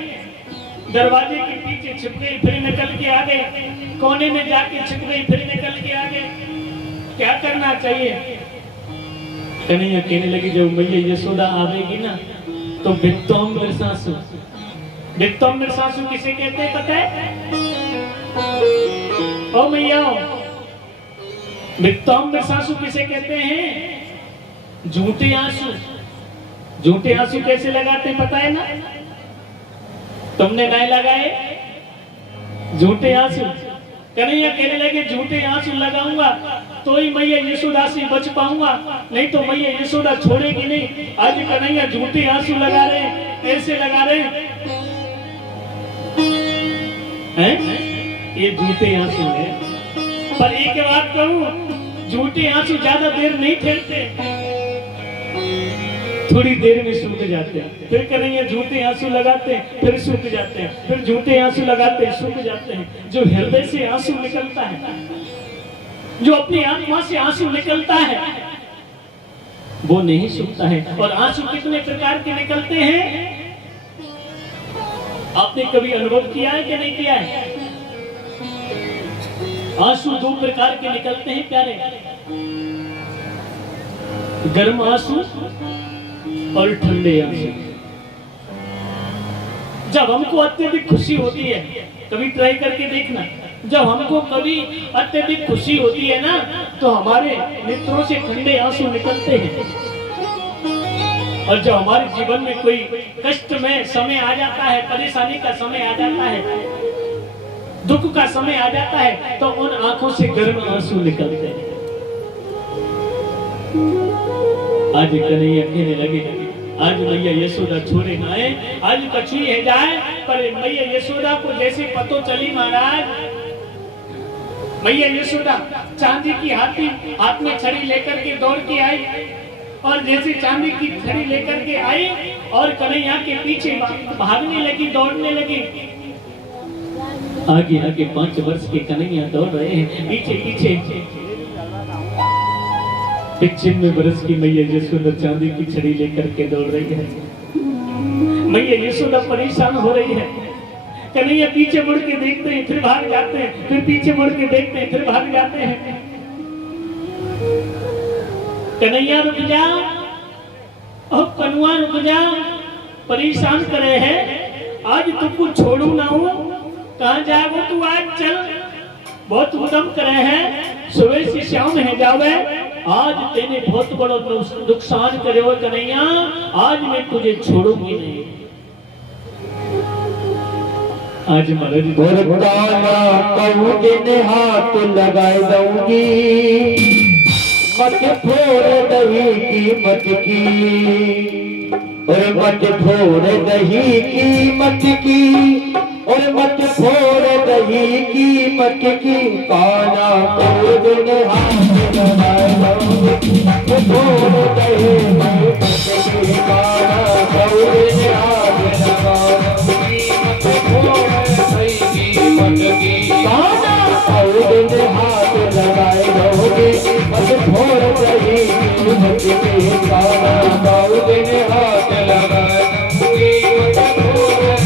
दरवाजे के पीछे छिप गई फिर निकल के आ गए, कोने में जाके छिप गई फिर निकल के आ गए, क्या करना चाहिए। कन्हैया कहने लगी जब मैया यशोदा आवेगी ना तो वित्तोम्र सासु, वित्तोम्र सासु किसे कहते हैं पता है। ओ मैया, वित्तोम्र सासु किसे कहते हैं, झूठे आंसू। झूठे आंसू कैसे लगाते हैं पता है ना, तुमने नहीं लगाए झूठे आंसू। कन्हैया कहने लगे झूठे आंसू लगाऊंगा तो ही मैया यशोदा से बच पाऊंगा, नहीं तो मैया यशोदा छोड़ेगी नहीं। आज कन्हैया झूठे आंसू लगा रहे हैं, ऐसे लगा रहे हैं, ये झूठे आंसू है। पर एक बात कहूं, झूठे आंसू ज्यादा देर नहीं ठहरते, थोड़ी देर में सूख जाते हैं। फिर कन्हैया झूठे आंसू लगाते हैं फिर सूख जाते हैं, फिर झूठे आंसू लगाते हैं सूख जाते हैं। जो हृदय से आंसू निकलता है, जो अपनी आत्मा से आंसू निकलता है, वो नहीं सूखता है। और आंसू कितने प्रकार के निकलते हैं, आपने कभी अनुभव किया है कि नहीं किया है। आंसू 2 प्रकार के निकलते हैं प्यारे, गर्म आंसू और ठंडे आंसू। जब हमको अत्यधिक खुशी होती है, कभी ट्राई करके देखना, जब हमको कभी अत्यधिक खुशी होती है ना तो हमारे नेत्रों से ठंडे आंसू निकलते हैं। और जब हमारे जीवन में कोई कष्ट में समय आ जाता है, परेशानी का समय आ जाता है, दुख का समय आ जाता है, तो उन आंखों से गर्म आंसू निकलते हैं। आज कन्हैया कहने लगे, आज मैया यशोदा छोड़े ना है, आज कछुई है जाए, पर मैया यशोदा को जैसे पतो चली महाराज, मैया यशोदा चांदी की हाथ में छड़ी लेकर के दौड़ के आई, और जैसे चांदी की छड़ी लेकर के आई और कन्हैया के पीछे भागने लगी, दौड़ने लगी। आगे आगे 5 वर्ष के कन्हैया दौड़ रहे हैं, पीछे पीछे 95 वर्ष की मैया यशोदा चांदी की छड़ी लेकर के दौड़ रही है। मैया यशोदा परेशान हो रही है। कन्हैया पीछे मुड़ के देखते हैं, फिर भाग जाते हैं, फिर पीछे मुड़ के देखते हैं, फिर भाग जाते हैं। कन्हैया रुक जा, और कनुआ रुक जा, परेशान करे है, आज तुमको छोड़ू ना हूं, कहां जाएगो तू, आज चल, बहुत उदम करे है, सुबह से शाम है जावे, आज तेने बहुत बड़ा नुकसान करे हो कन्हैया, आज मैं तुझे छोड़ूंगी नहीं। आज दिन हाथ लगाए दूंगी, मत फोड़ दही कीमत की, और मत फोड़ दही कीमत की, और मत फोड़ दही कीमत की, काना को दिन हाथ लगाए दूंगी, फोड़ दही कीमत की, काना को दिन हाथ लगाए दूंगी, मत फोड़ दही कीमत की, काना को दिन हाथ लगाए दूंगी, मत फोड़ दही कीमत की, काना को दिन हाथ लगाए दूंगी, मत फोड़ दही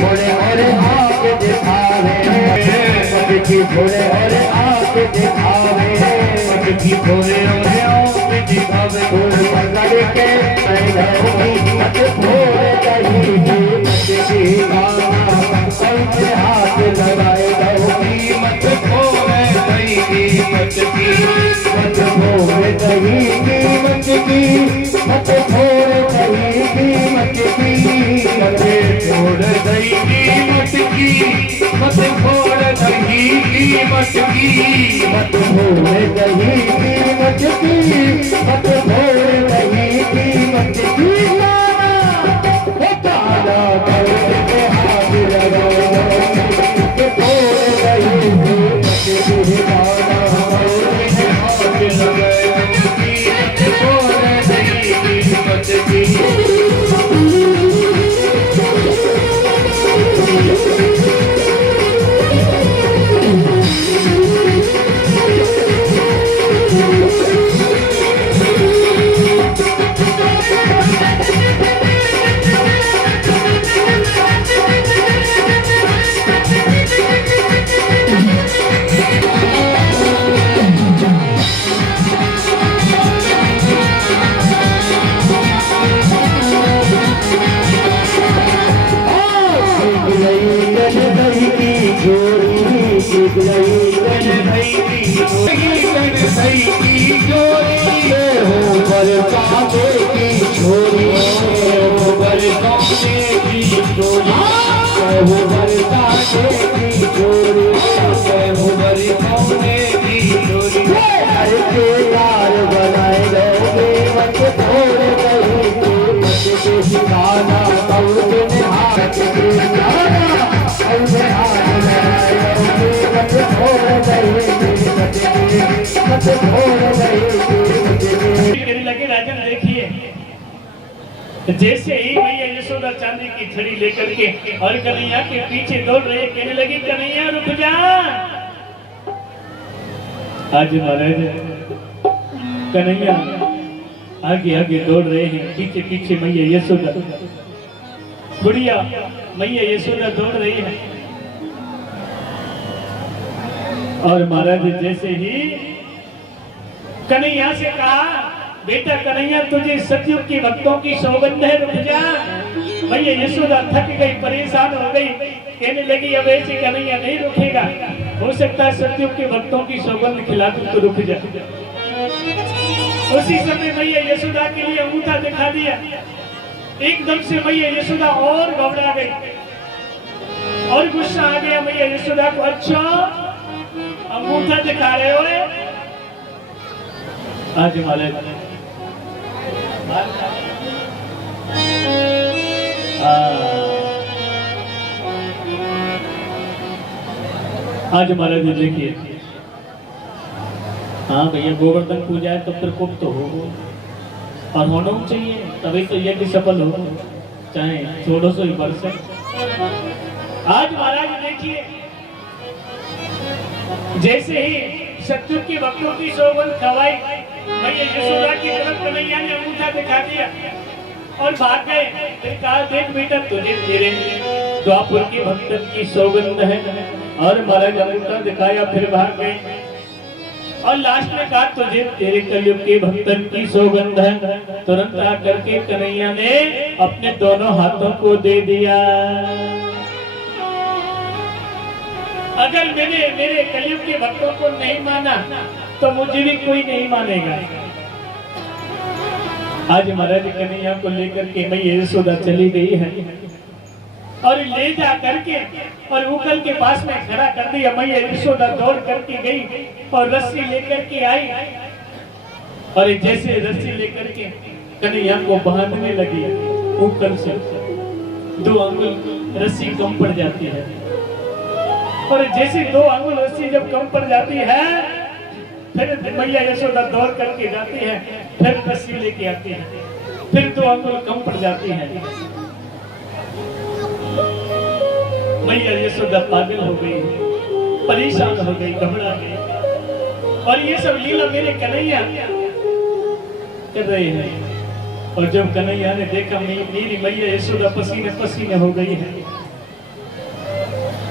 थोड़े और आके दिखावे, थोड़े और आके दिखावे, थोड़े और आके दिखावे, थोड़े पकड़ के मत थोड़े दही की मत हाथ लगाए दही, मत थोड़े दही कीमत की, मत थोड़े दही कीमत की, मत थोड़े दही कीमत की, मत थोड़े दही कीमत की, मत थोड़े दही कीमत की, मत थोड़े दही कीमत की, मत थोड़े दही कीमत की, ताला करके हाथ लगाओ, थोड़े दही कीमत की, ताला करके हाथ लगाओ, थोड़े दही कीमत की। की जोड़ी हो बरसाने की छोरी हो बरसाने की जोड़ी हो बरसाने की जोड़ी हो बरसाने की जोड़ी के यार बनाए लोगे मत छोड़ गई मत के सिखाना कब के हाथ के सिखाना कब के हाथ बनाए लोगे मत छोड़ गई मत छोड़ गई कहने लगे राजन देखिए, जैसे ही मैया यशोदा चांदी की छड़ी लेकर के और कन्हैया के पीछे दौड़ रहे, कहने लगी कन्हैया रुक जा। आज महाराज कन्हैया आगे आगे दौड़ रहे हैं, पीछे पीछे मैया यशोदा, बुढ़िया मैया यशोदा दौड़ रही है। और महाराज जैसे ही कन्हैया से कहा, बेटा कन्हैया तुझे सतयुग की भक्तों की सौगंध है, रुक जा। मैया यशोदा थक गई, परेशान हो गई, कहने लगी अब ऐसे कन्हैया नहीं रुकेगा, हो सकता है सतयुग के भक्तों की सौगंध खिला दूं तो रुक जा। उसी समय मैया यशोदा के लिए अंगूठा दिखा दिया। एकदम से मैया यशोदा और घबरा गई और गुस्सा आ गया मैया यशोदा को, अच्छा अंगूठा दिखा रहे हो आज महाराज। आज महाराज देखिए, हाँ भैया गोवर्धन पूजा है तो प्रकोप तो हो और होना चाहिए, तभी तो यज्ञ सफल हो, चाहे 1400 ही वर्ष। आज महाराज देखिए, जैसे ही सतयुग के भक्तों की सौगंध खवाई, मैया यशोदा की तरफ कन्हैया ने अंगूठा दिखा दिया और भाग गए। फिर कहा देख बेटा तुझे तेरे द्वापर के भक्तन की सौगंध है, और महाराज अंगूठा दिखाया फिर भाग गए। और लास्ट में कहा तुझे तेरे कलयुग के भक्तन की सौगंध है। तुरंत आकर के कन्हैया ने अपने दोनों हाथों को दे दिया। अगर मेरे कलयुग के भक्तों को नहीं माना तो मुझे भी कोई नहीं मानेगा। आज महाराज कन्हैया को लेकर के मैया यशोदा चली गई है और ले जा करके और उकल के पास में खड़ा कर दिया। मैया यशोदा दौड़ करके गई और रस्सी लेकर के आई और जैसे रस्सी लेकर के कन्हैया को बांधने लगी, उकल से 2 अंगुल रस्सी कम पड़ जाती है और जैसे 2 अंगुल रस्सी जब कम पड़ जाती है फिर मैया यशोदा दौड़ करके जाती है, फिर रस्सी लेके आती है, फिर 2 अंगुल कम पड़ जाती है। मैया यशोदा पागल हो गई, परेशान हो गई, घबरा गई और ये सब लीला मेरे कन्हैया कर रहे हैं। और जब कन्हैया ने देखा मेरी मैया यशोदा पसीने पसीने हो गई है,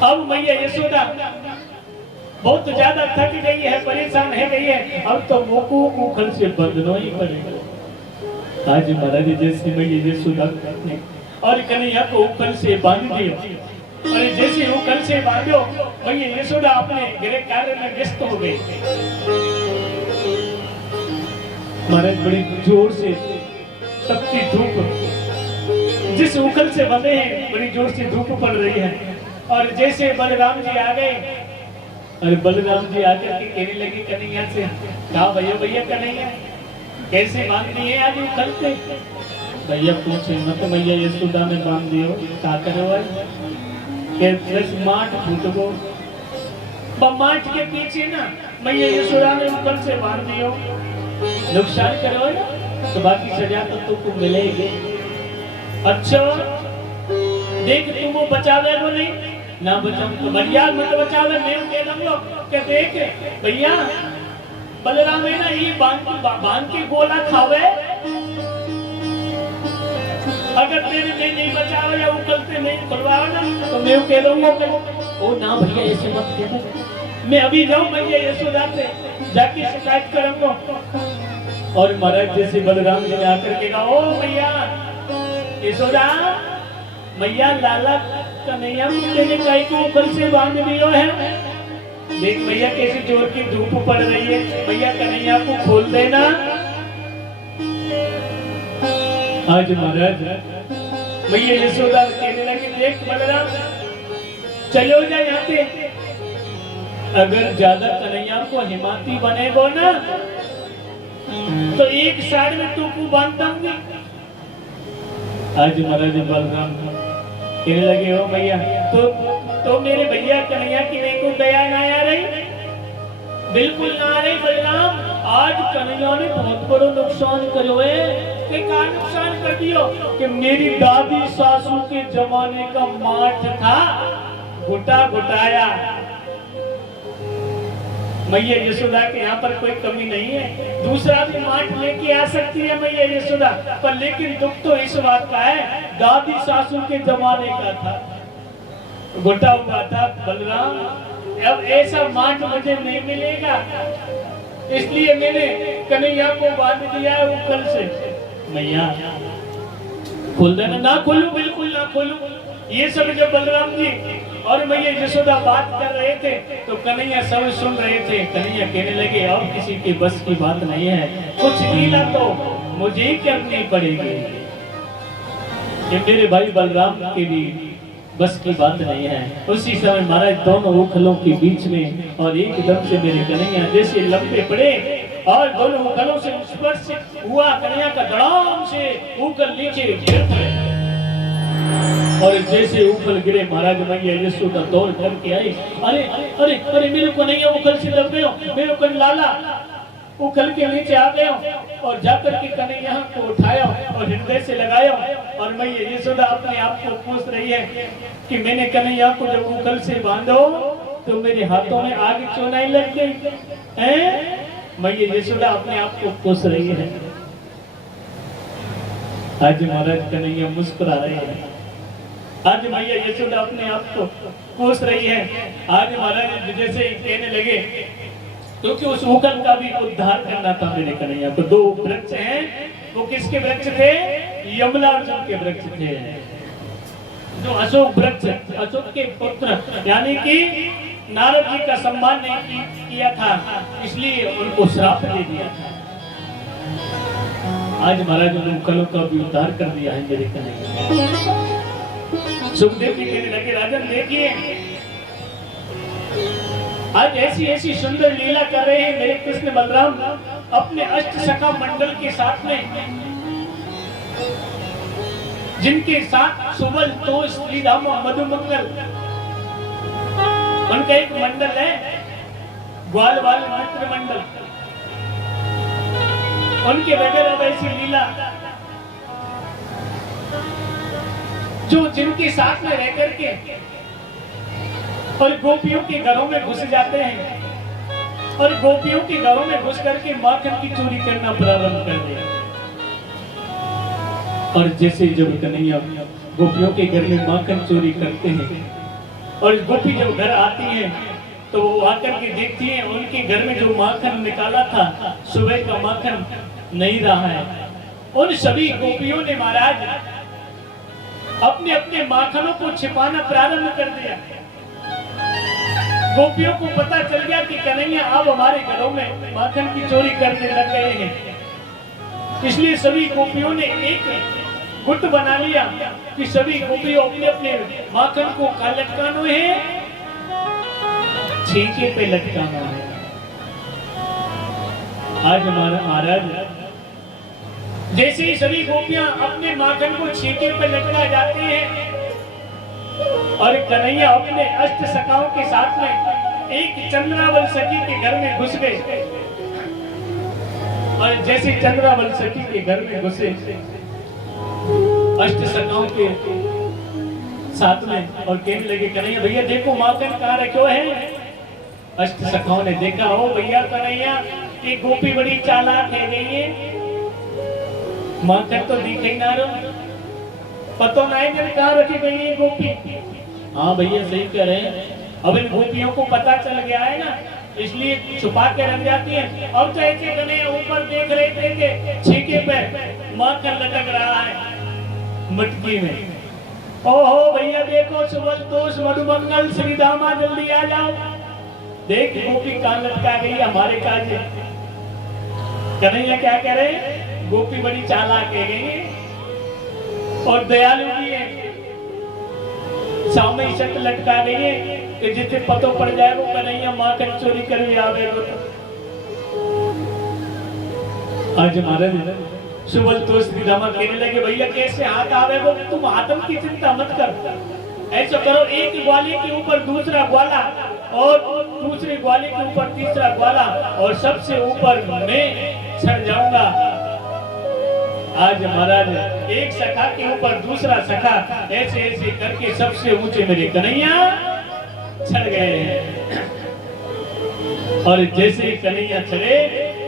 अब मैया यशोदा बहुत ज्यादा थक गई है, परेशान है गई है, अब तो मोको उखल से बंधना ही पड़ेगा। आज महाराज जैसे मैया यशोदा ने और कन्हैया को उखल से बांध दिया और जैसे उखल से बांधो मैया यशोदा अपने गृह कार्य में व्यस्त हो गई। महाराज बड़ी जोर से तपती धूप, जिस उखल से बंधे हैं बड़ी जोर से धूप पड़ रही है और जैसे बलराम जी आ गए और बलराम जी आकर के कहने लगे कन्हैया से, कहा भैया कन्हैया कैसे बांध दिए आज उखल से? भैया पूछे मत, मैया यशोदा ने बांध दियो, क्या करो माठ फूट गो, माठ के पीछे ना मैया यशोदा ने उखल से बांध दियो, नुकसान करो तो बाकी सजा तो तुमको मिलेगी। अच्छा देख तुम वो बचावे को नहीं ना बचाओ तो भैया मत बचावे, मैं कह दूंगा कि देख भैया बलराम है ना ये बांध के गोला खावे, अगर तेरे में नहीं बचावे या उकल से नहीं खुलवावे ना तो मैं कह दूंगा कि ओ ना भैया ऐसे मत कहना, मैं अभी जाऊं मैया यशोदा से जाके शिकायत करूंगा। और महाराज जैसे बलराम जी ने आकर के कहा ओ भैया यशोदा मैया लाला कन्हैया तेरे कई को ऊपर से बांध दियो है, देख भैया कैसे जोर की धूप पड़ रही है, भैया कन्हैया को खोल देना। आज महाराज भैया यशोदा कहने लगे, देख बलराम चलो जा यहाँ पे, अगर ज्यादा कन्हैया को हिमाती बनेगो ना तो एक साइड में तुमको बांध दूंगी। आज महाराज बलराम कहने लगे, हो भैया तो मेरे भैया कन्हैया की मेरे को दया ना आ रही, बिल्कुल ना आ रही बलराम। आज कन्हैया ने बहुत बड़ा नुकसान करो है। क्या नुकसान कर दियो कि मेरी दादी सासू के जमाने का माठ था, घुटा घुटाया। मैया यशोदा के यहाँ पर कोई कमी नहीं है, दूसरा भी माठ लेके आ सकती है मैया यशोदा, पर लेकिन दुख तो इस बात का है दादी सासू के जमाने का था, घुटा हुआ था बलराम। अब ऐसा माठ मुझे नहीं मिलेगा, इसलिए मैंने कन्हैया को बांध दिया है वो कल से। मैया खोल देना। ना खोलू, बिल्कुल ना खोलू। ये सब जब बलराम जी और मैया यशोदा बात कर रहे थे तो कन्हैया सब सुन रहे थे। कन्हैया कहने लगे, अब किसी के बस की बात नहीं है, कुछ लीला तो मुझे ही करनी पड़ेगी। ये मेरे भाई बलराम के भी बस की बात नहीं है। उसी समय महाराज दोनों उखलों के बीच में और एकदम से मेरे कन्हैया जैसे लंबे पड़े और दोनों उखलों से स्पर्श हुआ, कन्हैया का धड़ाम से उखल नीचे गिर पड़े और जैसे उखल गिरे महाराज मैया यशोदा दौड़ करके आई। अरे अरे अरे मेरे कन्हैया उखल से लग गए, मेरे कन लाला उखल के नीचे आ गया और जाकर के कन्हैया को उठाया और हृदय से लगाया। और मैया यशोदा अपने आप को पूछ रही है कि मैंने कन्हैया को जब उखल से बांधो तो मेरे हाथों में आग क्यों नहीं लग गई है? मैया यशोदा अपने आप को पूछ रही है। आज महाराज कन्हैया मुस्कुरा रहे हैं, आज मैया यशोदा अपने आप को पूछ रही है। आज महाराज जैसे कहने लगे क्योंकि उस उखल का भी उद्धार करना था मेरे कन्हैया को। दो वृक्ष हैं, वो किसके वृक्ष थे? यमलार्जुन के वृक्ष थे, जो अशोक वृक्ष, अशोक के पुत्र यानी कि नारद जी का सम्मान नहीं किया था, इसलिए उनको श्राप दे दिया था। आज महाराज उन उखलों का भी उद्धार कर दिया है मेरे कन्हैया। सुखदेव जी कहने लगे, राजन देखिए आज ऐसी ऐसी सुंदर लीला कर रहे हैं मेरे कृष्ण बलराम अपने अष्ट सखा मंडल के साथ में, जिनके साथ सुबल तो श्रीधामा मधुमंगल उनका एक मंडल है, ग्वाल वाल मित्र मंडल, उनके बगैर अब ऐसी लीला जो जिनके साथ में रह करके और गोपियों के घरों में घुस जाते हैं और गोपियों के घरों में घुस करके माखन की चोरी करना प्रारंभ कर दिया। और जैसे जब कन्हैया गोपियों के घर में माखन चोरी करते हैं और गोपी जब घर आती है तो वो आकर के देखती है उनके घर में जो माखन निकाला था सुबह का माखन नहीं रहा है। उन सभी गोपियों ने महाराज अपने अपने माखनों को छिपाना प्रारंभ कर दिया। गोपियों को पता चल गया कि कन्हैया अब हमारे घरों में माखन की चोरी करने लग गए हैं, इसलिए सभी गोपियों ने एक गुट बना लिया कि सभी गोपियों अपने अपने माखन को कहाँ लटकाना है? छींके पे लटकाना है। आज हमारा महाराज जैसे ही सभी गोपियां अपने माखन को छींके पे लटका जाती हैं और कन्हैया अपने अष्ट सखाओं के साथ में एक चंद्रावल सखी के घर में घुस गए और जैसे चंद्रावल सखी के घर में घुसे अष्ट सखाओं के साथ में और कहने लगे, कन्हैया भैया देखो माखन कहाँ रखो है। अष्ट सखाओं ने देखा, हो भैया कन्हैया ये गोपी बड़ी चालाक है गई है, माखन तो दिखे ना रो, पतो नहीं जब कहाँ रखी गई है गोपी। हाँ भैया सही कह रहे हैं, अब इन गोपियों को पता चल गया है ना, इसलिए छुपा के रख जाती है। अब तो ऐसे कन्हैया ऊपर देख रहे थे कि छीके पे माखन लटक रहा है मटकी में। ओहो भैया देखो सुबह दोष मधुमंगल श्रीधामा जल्दी आ जाओ। देख गोपी कान लटका गई हमारे काज। कन्हैया क्या कह रहे, गोपी बड़ी चालाक है गई और दयालु भी है, सामने शर्त लटका गई है कि जिसे पतो पड़ जाए वो कन्हैया माखन चोरी कर भी आवे। आज महाराज सुबह तो श्री रामा कहने लगे भैया कैसे हाथ आवे वो, तुम आदम की चिंता मत कर, ऐसा करो एक ग्वाले के ऊपर दूसरा ग्वाला और दूसरे ग्वाले के ऊपर तीसरा ग्वाला और सबसे ऊपर मैं चढ़ जाऊंगा। आज महाराज एक सखा के ऊपर दूसरा सखा ऐसे ऐसे करके सबसे ऊंचे मेरे कन्हैया चढ़ गए। और जैसे ही कन्हैया चढ़े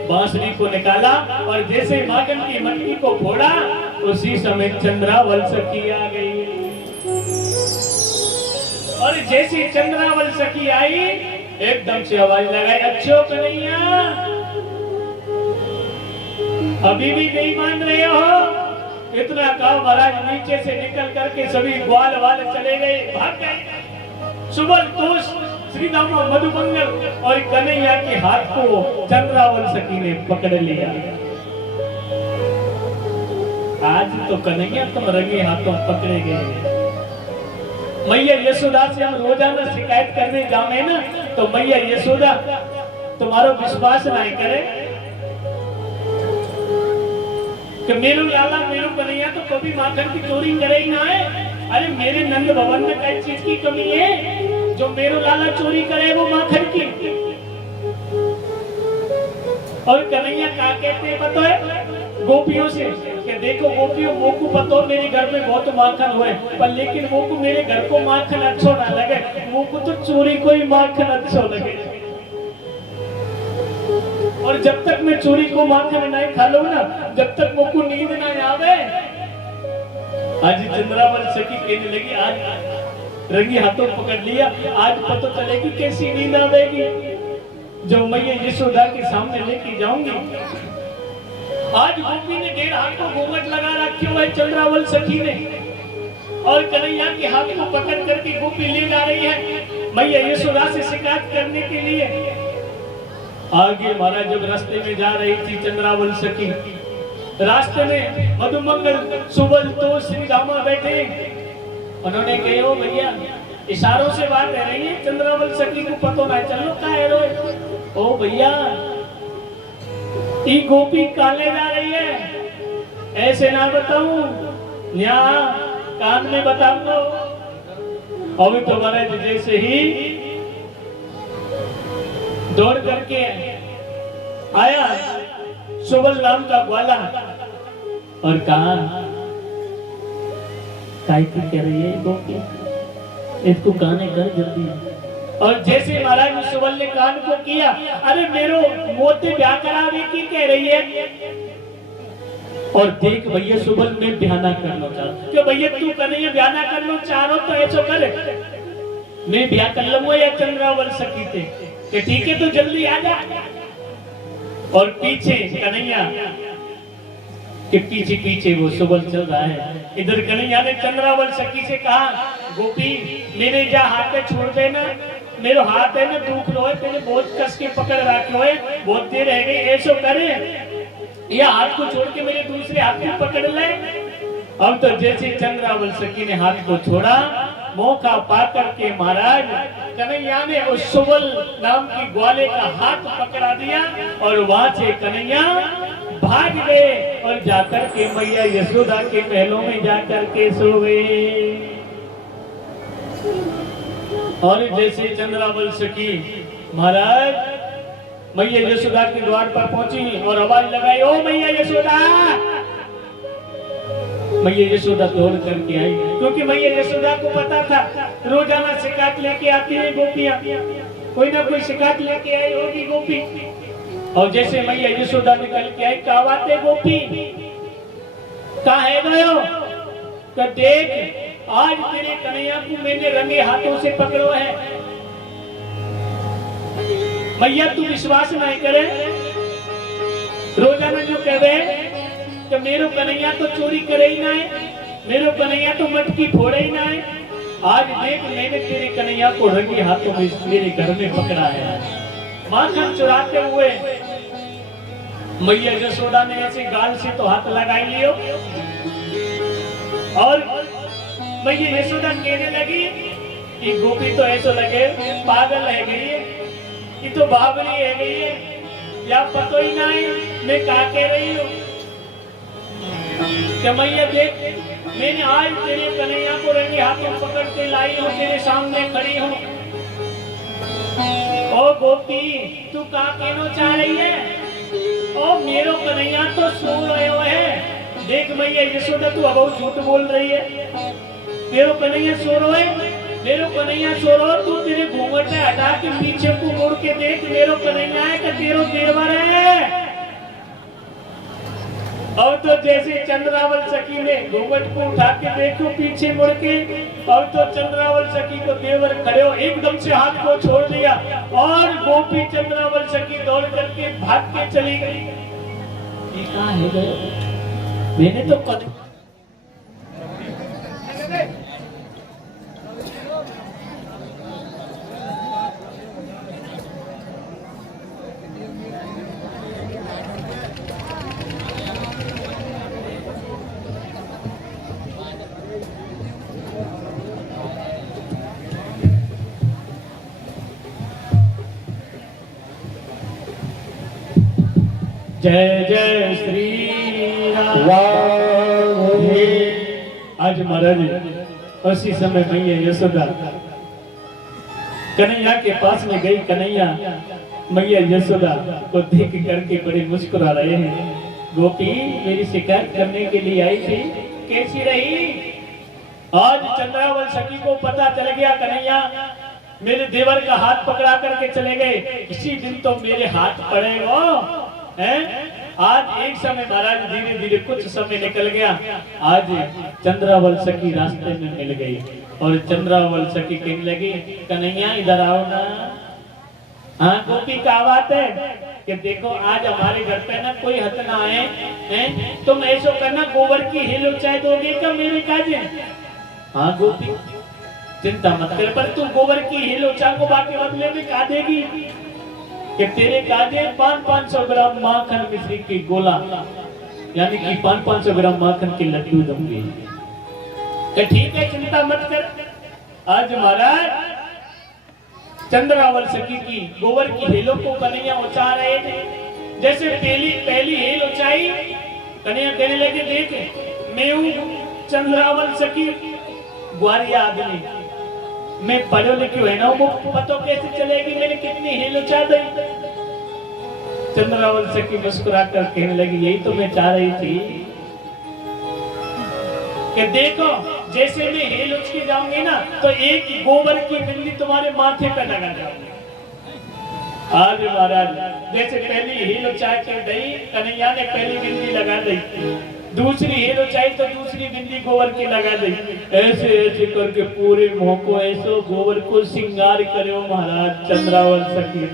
बांसुरी को निकाला और जैसे माखन की मटकी को फोड़ा उसी समय चंद्रावल सखी आ गई। और जैसे चंद्रावल सखी आई एकदम से आवाज लगाई, अच्छो कन्हैया अभी भी नहीं मान रहे हो? इतना कहा महाराज नीचे से निकल करके सभी ग्वाल वाले चले गए, भाग गए। सुबह तोष श्री रामा मधुमंगल और कन्हैया के हाथ को चंद्रावल सखी ने पकड़ लिया। आज तो कन्हैया तुम रंगे हाथों पकड़े गए। मैया यशोदा से हम रोजाना शिकायत करने जावे ना तो मैया यशोदा तुम्हारा विश्वास नहीं करे कि मेरू लाला मेरू कन्हैया तो कभी माखन की चोरी करे ही ना है। अरे मेरे नंद भवन में कई चीज की कमी है जो मेरू लाला चोरी करे वो माखन की। और कन्हैया क्या कहते हैं पता है गोपियों से कि देखो गोपियों वो को पता हो मेरे घर में बहुत माखन हुए पर लेकिन वो को मेरे घर को माखन अच्छो ना लगे, वो को तो चोरी को ही माखन अच्छो लगे। और जब तक मैं चोरी को माखन नहीं खा लूं ना जब तक वो को नींद ना आवे। आज चंद्रावल सखी कहने लगी आज रंगी हाथों पकड़ लिया, आज पता चलेगी कैसी नींद आवेगी जो मैया यशोदा के सामने लेके जाऊंगी। आज गोपी ने 1.5 हाथ को घूंघट लगा रखे हुए चंद्रावल सखी ने और कन्हैया के हाथ को पकड़ करके गोपी ले जा रही है मैया यशोदा से शिकायत करने के लिए। आगे महाराज जब रास्ते में जा रही थी चंद्रावल सखी, रास्ते में मधुमंगल सुबल तो श्री रामा बैठे, उन्होंने कहे ओ भैया इशारों से बात कर रही है चंद्रावल सखी को पतो ना चलो का है रोए। ओ भैया ये गोपी काले जा रही है ऐसे ना बताऊं यहाँ कान में बताऊंगा। अभी तो महाराज जैसे ही दौड़ करके आया सुबल नाम का ग्वाला और कहा काय की कह रही है गोपी इसको गाने कर जल्दी। और जैसे महाराज ने सुबल ने कान को किया अरे मेरो मोती ब्याह करावे की कह रही है। और देख भैया सुबल में ब्याह करना चाह क्यों भैया तू कन्हैया ब्याह करना चाह रहा तो ऐसा करे मैं ब्याह कर लूंगा या चंद्रावल सखी थे कि ठीक है तो जल्दी आ जा। और पीछे कन्हैया के पीछे पीछे वो सुबल चल रहा है। इधर कन्हैया ने चंद्रावल सखी से कहा गोपी मेरे जा हाथ में छोड़ देना, मेरे हाथ है ना दुख रो है तेरे बहुत कस के पकड़ रखे हुए बहुत देर रह गई ऐसा करे या हाथ को छोड़ के मेरे दूसरे हाथ को पकड़ ले। अब तो जैसे चंद्रावल सखी ने हाथ को छोड़ा मौका पाकर के महाराज कन्हैया ने उस सुबल नाम की ग्वाले का हाथ पकड़ा दिया और वहां से कन्हैया भाग गए और जाकर के मैया यशोदा के महलों में जाकर के सो गए। और जैसे चंद्रावल सखी महाराज मैया यशोदा के द्वार पर पहुंची और आवाज लगाई ओ मैया यशोदा। मैया यशोदा दौड़ करके आई क्योंकि मैया यशोदा को पता था रोजाना शिकायत लेके आती है गोपियां, कोई ना कोई शिकायत लेके आई होगी गोपी। और जैसे मैया यशोदा निकल के आई कहा बात है गोपी कहा है गयो तो देख आज तेरे कन्हैया को मैंने रंगे हाथों से पकड़ो है। मैया तू विश्वास नहीं करे रोजाना जो कह रहे तो मेरो कन्हैया तो चोरी करे ही ना है, मेरो कन्हैया तो मटकी फोड़े ही ना है, आज देख मैंने तेरे कन्हैया को रंगे हाथों में मेरे घर में पकड़ा है। माखन चुराते हुए मैया यशोदा ने ऐसे गाल से तो हाथ लगाई लियो और मैया यशोदा कहने लगी कि गोपी तो ऐसा लगे पागल है गई है, ये तो बावली है गई है, या पतो ही ना है मैं क्या कह रही हूँ। क्या मैया देख मैंने आज तेरे कन्हैया को रंगे हाथों पकड़ के लाई हूँ, तेरे सामने खड़ी हूँ। ओ गोपी तू क्या कहना चाह रही है? ओ मेरो कन्हैया तो सो रहे है। देख मैया यशोदा तू अब झूठ बोल रही है। मेरो कन्हैया सो रहे है, मेरो कन्हैया सो रहा तू तेरे घूंघट हटा के पीछे को मुड़ के देख मेरो कन्हैया है कि तेरो देवर है। अब तो जैसे चंद्रावल सखी ने घूंघट को उठा के देखो पीछे मुड़ के, अब तो चंद्रावल सखी को देवर खड़े हो एकदम से हाथ को छोड़ दिया और गोपी चंद्रावल सखी दौड़ करके भाग के चली गई। ये कहाँ है गए? मैंने तो कद जय जय श्री राम। आज महाराज उसी समय मैया यशोदा कन्हैया के पास में गई। कन्हैया मैया यशोदा को देख करके बड़े मुस्कुरा रहे हैं। गोपी मेरी शिकायत करने के लिए आई थी, कैसी रही? आज चंद्रावल सखी को पता चल गया कन्हैया मेरे देवर का हाथ पकड़ा करके चले गए। इसी दिन तो मेरे हाथ पड़ेगा हैं? आज एक समय महाराज धीरे धीरे कुछ समय निकल गया। आज चंद्रावल सखी रास्ते में मिल गई और चंद्रावल सखी कहने लगी कन्हैया इधर आओ ना। हाँ गोपी क्या बात है कि देखो आज हमारे घर पे ना कोई हथ ना आए हैं, तुम ऐसा करना गोबर की हिल चाय दोगे क्या मेरे काजे? हाँ गोपी चिंता मत कर, पर तू गोबर की हिल चाय को बाकी बदले में क्या देगी कि तेरे काजे 500 ग्राम माखन मिश्री की गोला यानी कि 500 ग्राम माखन के लड्डू दूंगी। ठीक है चिंता मत कर। आज महाराज चंद्रावल सखी की गोबर की हेलों को कन्हैया उछा रहे थे। जैसे पहली हेल उछाई कन्हैया कहने लगे देख मैं हूँ चंद्रावल सखी ग्वारिया आदमी, मैं पढ़ो लिखी है ना वो पता कैसे चलेगी मैंने कितनी हेल उछा दी। चंद्रावल सखी मुस्कुरा कर कहने लगी यही तो मैं चाह रही थी कि देखो जैसे मैं हेल उछ के जाऊंगी ना तो एक गोबर की बिल्ली तुम्हारे माथे पे लगा जाऊंगी। आज महाराज जैसे पहली हेल उछा के गई कन्हैया ने पहली बिल्ली लगा दी, दूसरी हेलो चाहिए तो दूसरी बिंदी गोबर की लगा दी। ऐसे ऐसे करके पूरे मुंह को ऐसो गोबर को श्रृंगार करे महाराज चंद्रावल सखी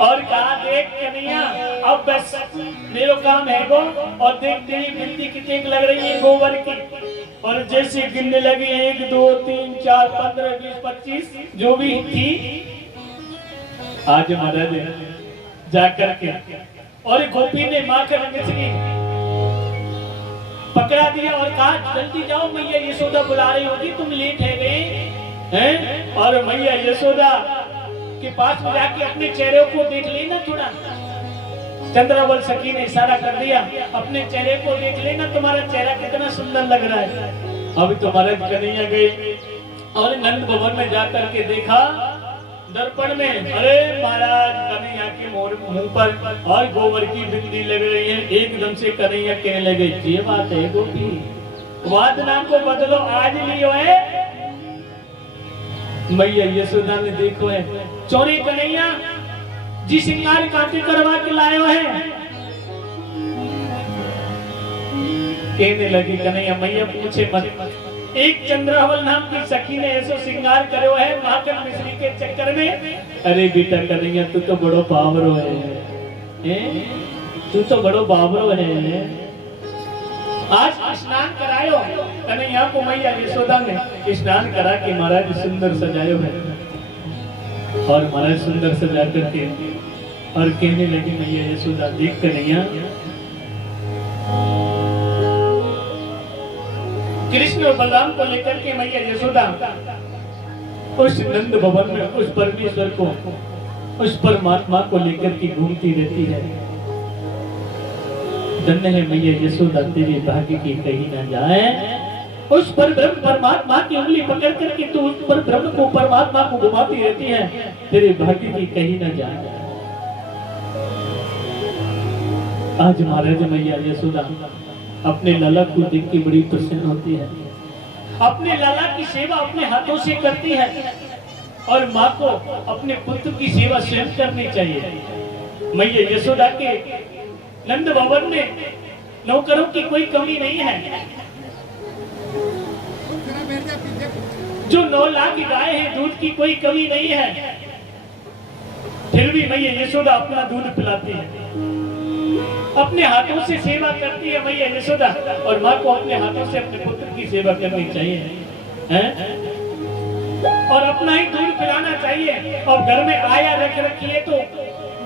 और कहा देख कन्हैया अब बस मेरा काम है गो और देख तेरी बिंदी कितनी लग रही है गोबर की। और जैसे गिनने लगी 1 2 3 4 15 20 25 जो भी थी। आज महाराज जाकर के और गोपी ने माखन मिश्री पकड़ा दिया और कहा जल्दी जाओ मैया यशोदा बुला रही होगी तुम लेट है गए हैं। और मैया यशोदा के पास में जाके अपने चेहरे को देख लेना थोड़ा। चंद्रावल सखी ने इशारा कर दिया अपने चेहरे को देख लेना तुम्हारा चेहरा कितना सुंदर लग रहा है। अभी तुम्हारे कन्हैया गई और नंद भवन में जाकर के देखा दर्पण में अरे महाराज कन्हैया के मुंह पर और गोबर की बिंदी लग रही है। एकदम से कन्हैया कहने लगे ये बात है गोपी वाद नाम को बदलो आज लियो है। मैया यशोदा ने देखो है चोरी कन्हैया जी श्रृंगार कांटे करवा के लायो है। कहने लगी कन्हैया मैया पूछे मत। एक चंद्रावल नाम की सखी ने ऐसा श्रृंगार करो है माखन मिश्री के चक्कर में। अरे बेटा कन्हैया तू तो बड़ो बावरो है, तू तो बड़ो बावरो है। आज स्नान करायो कन्हैया को मैया यशोदा ने स्नान करा के महाराज सुंदर सजायो है। और महाराज सुंदर सजा करके और कहने लगी मैया यशोदा देख कन्हैया, कृष्ण और बलराम को लेकर के मैया यशोदा उस नंद भवन में उस परमेश्वर को, उस परमात्मा को लेकर के घूमती रहती है। धन्य है मैया यशोदा तेरे भाग्य की कहीं ना जाए। उस पर ब्रह्म परमात्मा की उंगली पकड़ करके तू उस पर ब्रह्म को परमात्मा को घुमाती रहती है, तेरे भाग्य की कहीं ना जाए। आज महाराज मैया यशोदा अपने लाला को देख के बड़ी प्रसन्न होती है। अपने लाला की सेवा अपने हाथों से करती है और माँ को अपने पुत्र की सेवा स्वयं करनी चाहिए। मैया यशोदा के नंद भवन में नौकरों की कोई कमी नहीं है। जो 9 लाख गाय है दूध की कोई कमी नहीं है। फिर भी मैया यशोदा अपना दूध पिलाती है, अपने हाथों से सेवा करती है मैया यशोदा। और माँ को अपने हाथों से अपने पुत्र की सेवा करनी चाहिए है? और अपना ही दूध पिलाना चाहिए। और घर में आया रख रखी है तो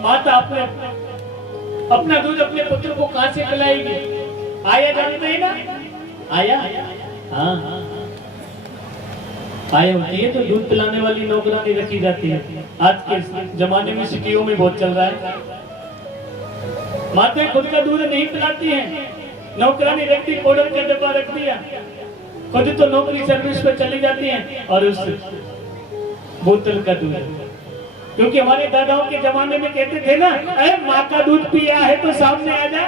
माता अपना दूध अपने पुत्र को कहां से पिलाएगी? आया जानते हैं ना, आया हाँ आया होती है तो दूध पिलाने वाली नौकरानी रखी जाती है। आज के जमाने में सिटियों में बहुत चल रहा है। माता खुद का दूध नहीं पिलाती है, नौकरानी रखती, पाउडर का डब्बा रख दिया, खुद तो नौकरी सर्विस पर चली जाती है और उस बोतल का दूध। क्योंकि हमारे दादाओं के जमाने में कहते थे ना, अरे माँ का दूध पिया है तो सामने आ जा।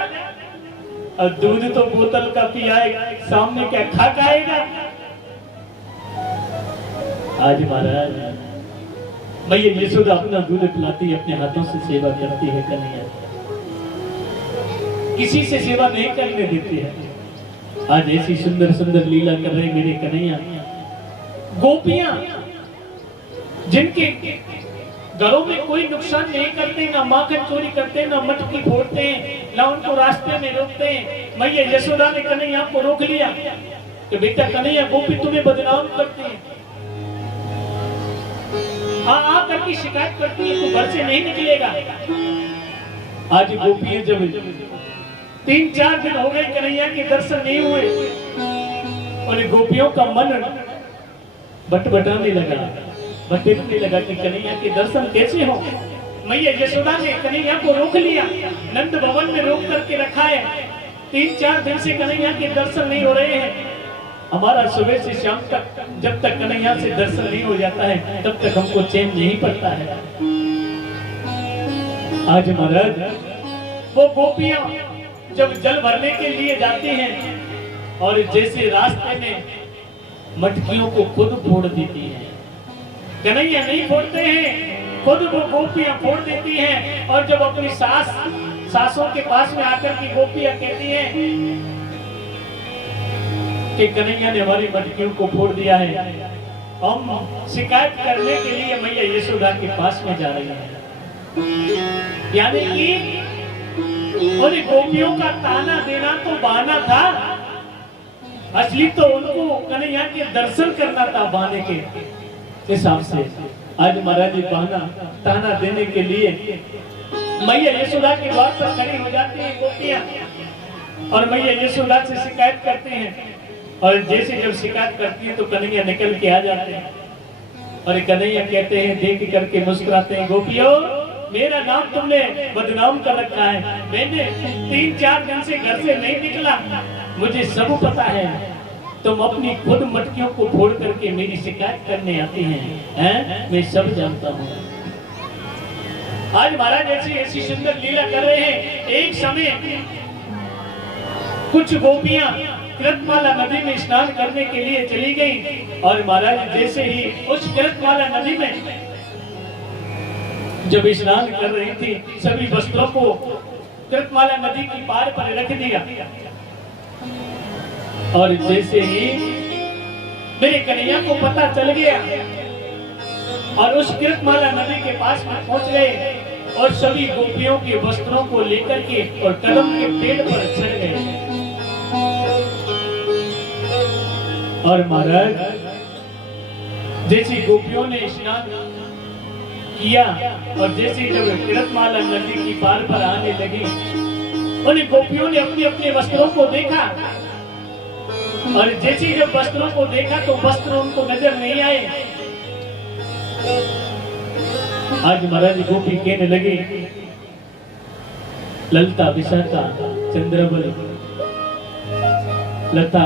और दूध तो बोतल का पिया है, सामने क्या खा खाएगा? आज महाराज मैया यशोदा अपना दूध पिलाती है, अपने हाथों से सेवा करती है कन्हैया, किसी से सेवा नहीं करने देती है। आज ऐसी सुंदर सुंदर लीला कर रहे मेरे कन्हैया। गोपियां जिनके घरों में कोई नुकसान नहीं करते, ना माखन चोरी करते, ना मटकी फोड़ते हैं, ना उनको रास्ते में रोकते हैं। मैया यशोदा ने कन्हैया को रोक लिया कि बेटा कन्हैया गोपी तुम्हें बदनाम करती है, आ करके शिकायत करती है, तू घर से नहीं निकलेगा। आज गोपियां जब 3-4 दिन हो गए कन्हैया के दर्शन नहीं हुए और गोपियों का मन भटभटाने लगा कि कन्हैया के दर्शन कैसे हो। मैया यशोदा ने कन्हैया को रोक लिया, नंद भवन में रोक करके रखा है। 3-4 दिन से कन्हैया के दर्शन नहीं हो रहे हैं। हमारा सुबह से शाम तक जब तक कन्हैया से दर्शन नहीं हो जाता है तब तक हमको चैन नहीं पड़ता है। आज महाराज वो गोपियां जब जल भरने के लिए जाती हैं और जैसे रास्ते में मटकियों को खुद फोड़ देती हैं, कन्हैया नहीं फोड़ते हैं, खुद वो गोपियां फोड़ देती हैं। और जब अपनी सासों के पास में आकर की गोपियां कहती हैं कि कन्हैया ने हमारी मटकियों को फोड़ दिया है, हम शिकायत करने के लिए मैया यशोदा के पास में जा रही है। यानी कि और गोपियों का ताना देना तो बहाना था, असली तो उनको कन्हैया के दर्शन करना था बहाने के हिसाब से। आज महाराज जी बहाना ताना देने के लिए मैया यशोदा के द्वार पर खड़ी हो जाती है गोपियां और मैया यशोदा से शिकायत करते हैं। और जैसे जब शिकायत करती है तो कन्हैया निकल के आ जाते हैं और कन्हैया कहते हैं, देख करके मुस्कुराते हैं, गोपियों मेरा नाम तुमने बदनाम कर रखा है, मैंने 3-4 दिन से घर से नहीं निकला, मुझे सब पता है, तुम अपनी खुद मटकियों को फोड़ करके मेरी शिकायत करने आती हैं, मैं सब जानता हूँ। आज महाराज ऐसी सुंदर लीला कर रहे हैं। एक समय कुछ गोपियां कृतमाला नदी में स्नान करने के लिए चली गई और महाराज जैसे ही उस कृतमाला नदी में जब स्नान कर रही थी, सभी वस्त्रों को कृतमाला नदी की पार पर रख दिया और जैसे ही मेरे कन्हैया को पता चल गया और उस कृतमाला नदी के पास में पहुंच गए और सभी गोपियों के वस्त्रों को लेकर के और कदम के पेड़ पर चढ़ गए। और महाराज जैसे गोपियों ने स्नान किया और जैसे जब तीर्थमाला नदी की पार पर आने लगी, उन गोपियों ने अपने अपने वस्त्रों को देखा और जैसे जब वस्त्रों को देखा तो वस्त्र उनको नजर नहीं आए। आज महाराज गोपी कहने लगे, ललता विशाखा चंद्रबल लता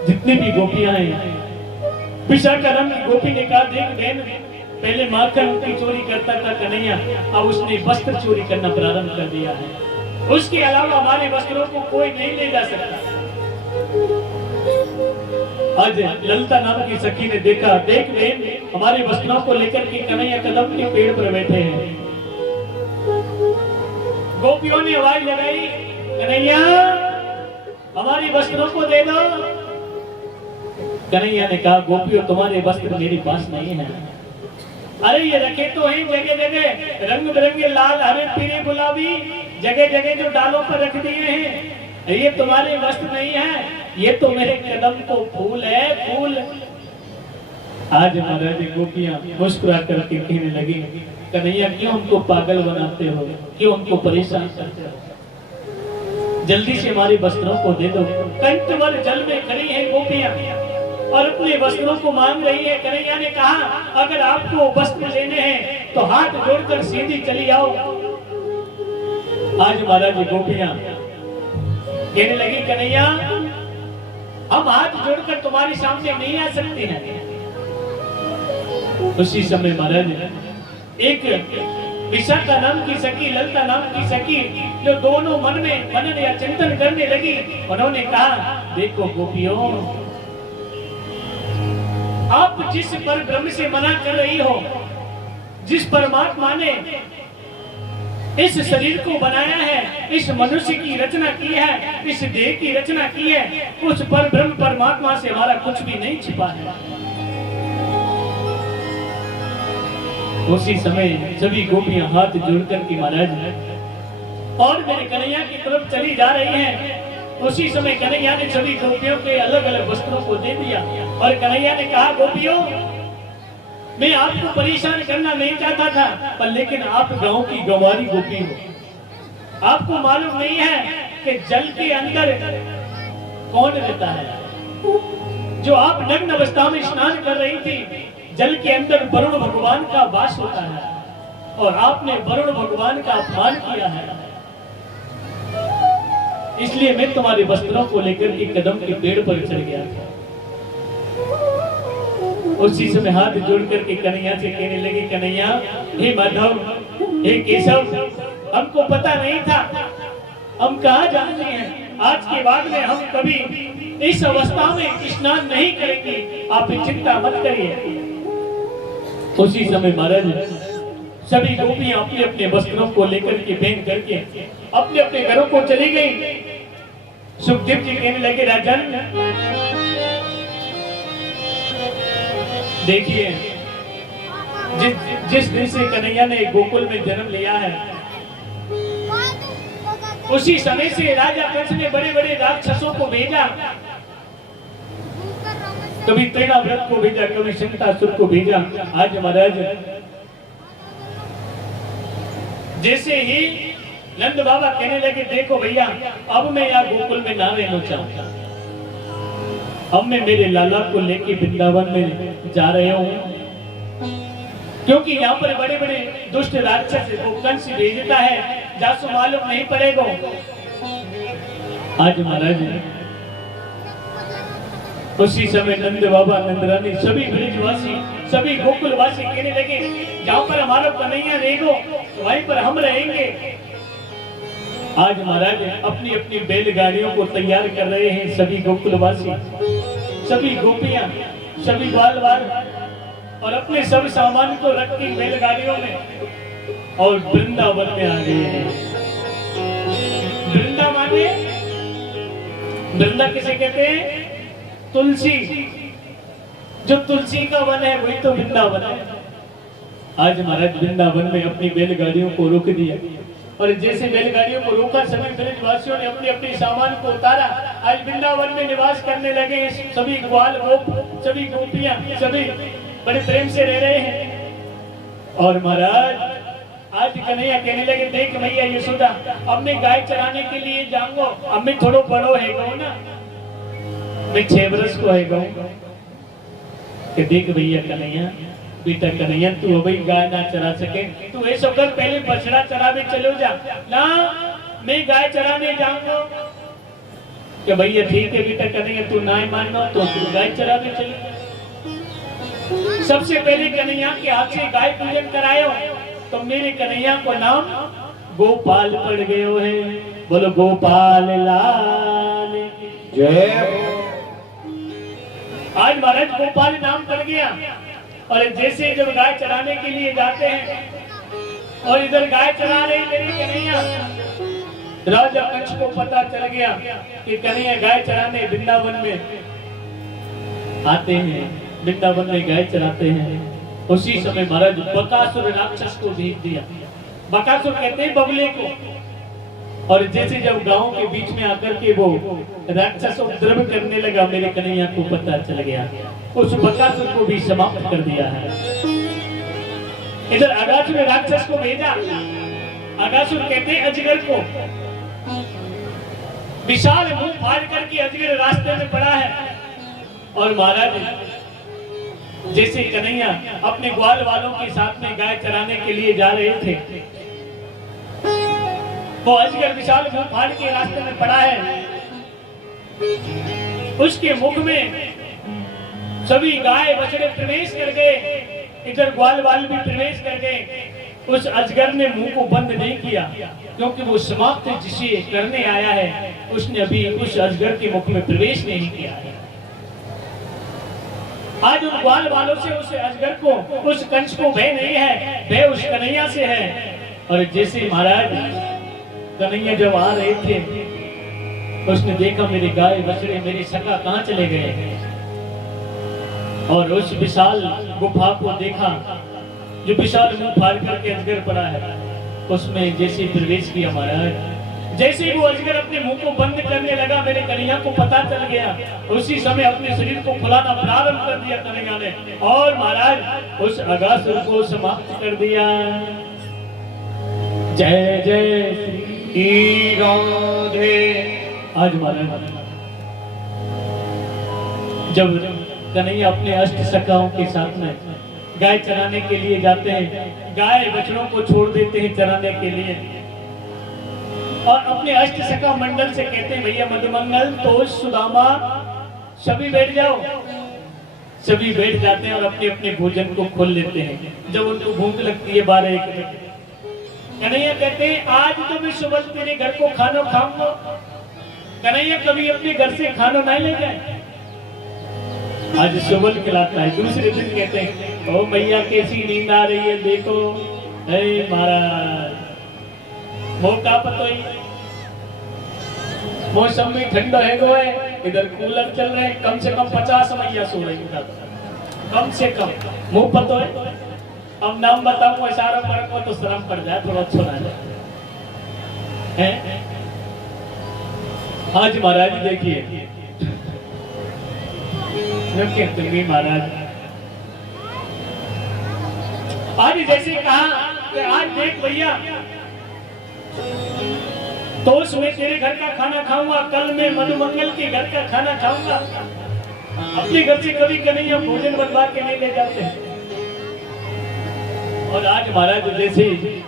जितनी भी गोपियां हैं, विशाखा नाम की गोपी ने कहा, देख बहन, पहले माखन की चोरी करता था कन्हैया, अब उसने वस्त्र चोरी करना प्रारंभ कर दिया है। उसके अलावा हमारे वस्त्रों को कोई नहीं ले जा सकता। आज ललिता नाम की सखी ने देखा, देख बहन, हमारे वस्त्रों को लेकर के कन्हैया कदम के पेड़ पर बैठे हैं। गोपियों ने आवाज लगाई, कन्हैया हमारे वस्त्रों को दे दो। कन्हैया ने कहा, गोपियों तुम्हारे वस्त्र मेरे पास नहीं है। अरे ये रखे तो हैं जगह जगह, रंग बिरंगे लाल हरे पीले गुलाबी जगह जगह जो डालों पर रख दिए हैं, ये तुम्हारे वस्त्र नहीं है, ये तो मेरे कदम को फूल है, फूल। आज महाराज गोपियां मुस्कुरा करके कहने लगी, कन्हैया क्यों हमको पागल बनाते हो, क्यों हमको परेशान करते हो, जल्दी से हमारे वस्त्रों को दे दो। कंठवर जल में खड़ी है गोपियां और अपने वस्त्रों को मांग रही है। कन्हैया ने कहा, अगर आपको वस्त्र लेने हैं तो हाथ जोड़कर सीधी चली आओ। आज महाराज गोपियां कहने लगी, कन्हैया हम हाथ जोड़कर तुम्हारे सामने नहीं आ सकते हैं। उसी समय महाराज एक विशाखा नाम की सखी, ललिता नाम की सखी, जो दोनों मन में मनन या चिंतन करने लगी, उन्होंने कहा, देखो गोपियों, आप जिस पर ब्रह्म से मना कर रही हो, जिस परमात्मा ने इस शरीर को बनाया है, इस मनुष्य की रचना की है, इस देह की रचना की है, उस पर ब्रह्म परमात्मा से हमारा कुछ भी नहीं छिपा है। उसी समय सभी गोपियां हाथ जोड़कर के महाराज और मेरे कन्हैया की तरफ चली जा रही हैं। उसी समय कन्हैया ने सभी गोपियों के अलग अलग वस्त्रों को दे दिया और कन्हैया ने कहा, गोपियों मैं आपको परेशान करना नहीं चाहता था, पर लेकिन आप गांव की गंवारी गोपी हो। आपको मालूम नहीं है कि जल के अंदर कौन रहता है। जो आप नग्न अवस्था में स्नान कर रही थी, जल के अंदर वरुण भगवान का वास होता है और आपने वरुण भगवान का अपमान किया है, इसलिए मैं तुम्हारे वस्त्रों को लेकर के कदम के पेड़ पर चढ़ गया था। उसी समय हाथ जोड़ करके कन्हैया से कहने लगी, कन्हैया, हे माधव, हे केशव, हमको पता नहीं था, हम कहाँ जानते हैं, आज के बाद में हम कभी इस अवस्था में स्नान नहीं करेंगे, आप चिंता मत करिए। उसी समय महाराज सभी गोपियां अपने अपने वस्त्रों को लेकर के पहन करके अपने अपने घरों को चली गई। सुखदेव जी कहने लगे, राजन देखिए, जिस दिन से कन्हैया ने गोकुल में जन्म लिया है, उसी समय से राजा कंस ने बड़े बड़े राक्षसों को भेजा, कभी तेनाव्रत को भेजा, कभी शंकासुर को भेजा। आज महाराज जैसे ही नंद बाबा कहने लगे, देखो भैया, अब मैं यहाँ गोकुल में ना रहना चाहता, अब मैं मेरे लाला को लेके वृंदावन में जा रहे हूँ, क्योंकि यहाँ पर बड़े बड़े दुष्ट राक्षस को कंस भेजता है, जासु मालूम नहीं पड़ेगा। आज महाराज उसी समय नंद बाबा, नंदरानी, सभी ब्रजवासी, सभी गोकुलवासी कहने लगे, जहाँ पर हमारा कन्हैया रहेगा वहीं पर हम रहेंगे। आज महाराज अपनी अपनी बैलगाड़ियों को तैयार कर रहे हैं सभी गोकुलवासी, सभी गोपियां, सभी बाल बाल, और अपने सब सामान को रख के बैलगाड़ियों में और वृंदावन में आ गए हैं। वृंदावन में, वृंदा किसे कहते हैं? तुलसी, जो तुलसी का वन है वही तो वृंदावन है। आज महाराज वृंदावन में अपनी बैलगाड़ियों को रोक दिया और जैसे बैलगाड़ियों को रोका, सभी ब्रजवासियों ने अपने अपने सामान को उतारा। आज वृंदावन में निवास करने लगे सभी ग्वाल गोप, सभी गोपियां, सभी बड़े प्रेम से रह रहे हैं। और महाराज आज कन्हैया कहने लगे, देख भैया यशोदा, अब मैं गाय चराने के लिए जाऊंगा। अब मैं थोड़ो बड़ो है गो ना, मैं 6 वर्ष को है गो। कि देख भैया कन्हैया, बेटा कन्हैया, तू अभी गाय ना चरा सके, तू ऐसा कर, पहले बछड़ा चरावे चलो जा ना, मैं गाय चराने जाऊंगा। कि भैया ठीक है बेटा कन्हैया, तू ना मानो तो तू गाय चरावे चले। सबसे पहले कन्हैया के हाथ से गाय पूजन करायो, तो मेरे कन्हैया को नाम गोपाल पड़ गयो है। बोलो गोपाल लाल जय। आज महाराज गोपाल नाम पड़ गया। और जैसे जब गाय चराने के लिए जाते हैं और इधर गाय चरा रही मेरी कन्हैया, राजा कंस को पता चल गया कि कन्हैया गाय चराने वृंदावन में आते हैं, वृंदावन में गाय चराते हैं। उसी समय महाराज बकासुर राक्षस को भेज दिया। बकासुर कहते हैं बगले को। और जैसे जब गांव के बीच में आकर के वो राक्षस उपद्रव करने लगा, मेरे कन्हैया को पता चल गया, उस बकासुर को भी समाप्त कर दिया है। इधर अगासुर राक्षस को भेजा। अगासुर कहते हैं अजगर को। विशाल मुंह फाड़ करके अजगर रास्ते में पड़ा है। और महाराज जैसे कन्हैया अपने ग्वाल वालों के साथ में गाय चराने के लिए जा रहे थे, वो अजगर विशाल मुंह फाड़ के रास्ते में पड़ा है। उसके मुख में सभी गाय बछड़े प्रवेश कर गए, इधर ग्वाल वाल भी प्रवेश कर गए। उस अजगर ने मुंह को बंद नहीं किया, क्योंकि वो समाप्त जिसे करने आया है उसने अभी उस अजगर के मुख में प्रवेश नहीं किया है। आज उन ग्वाल वालों से उस अजगर को, उस कंस को भय नहीं है, भय उस कन्हैया से है। और जैसे महाराज कन्हैया जब आ रहे थे, उसने देखा मेरे गाय बछड़े, मेरे सखा कहाँ चले गए। और उस विशाल गुफा को देखा जो विशाल मुंह फाड़ करके अजगर पड़ा है, उसमें जैसे प्रवेश किया महाराज, जैसे वो अजगर अपने मुंह को बंद करने लगा, मेरे कन्हैया को पता चल गया। उसी समय अपने शरीर को फुलाना प्रारंभ कर दिया कन्हैया ने, और महाराज उस अगासुर को समाप्त कर दिया। जय जय श्री राधे। आज महाराज जब कन्हैया अपने अष्ट सखाओं के साथ में गाय चराने के लिए जाते हैं, गाय बछड़ों को छोड़ देते हैं चराने के लिए, और अपने अष्ट सखा मंडल से कहते हैं भैया मधुमंगल, तोष, सुदामा, सभी बैठ जाओ। सभी बैठ जाते हैं और अपने अपने भोजन को खोल लेते हैं। जब उनको भूख लगती है 12-1 बजे, कन्हैया कहते हैं आज तो मैं सुबह तेरे घर को खाना खाऊंगा। कन्हैया कभी अपने घर से खाना नहीं ले जाए, आज सुबह खिलाता है। दूसरे दिन कहते हैं ओ मैया कैसी नींद आ रही है, देखो महाराज मौका पतोई, मौसम भी ठंडा है गो है, इधर कूलर चल रहे हैं, कम से कम 50 मैया सो रही है, कम से कम मुंह पतो है। अब नाम बताऊं इशारा पर तो शर्म पड़ जाए, थोड़ा अच्छा ना जाए। आज महाराज देखिए तुम्हें महाराज आज जैसे कहा कि आज देख भैया तो मैं तेरे घर का खाना खाऊंगा, कल मैं मधुमंगल के घर का खाना खाऊंगा। अपने घर से कभी कन्हैया भोजन बनवा के नहीं ले जाते। और आज महाराज जैसे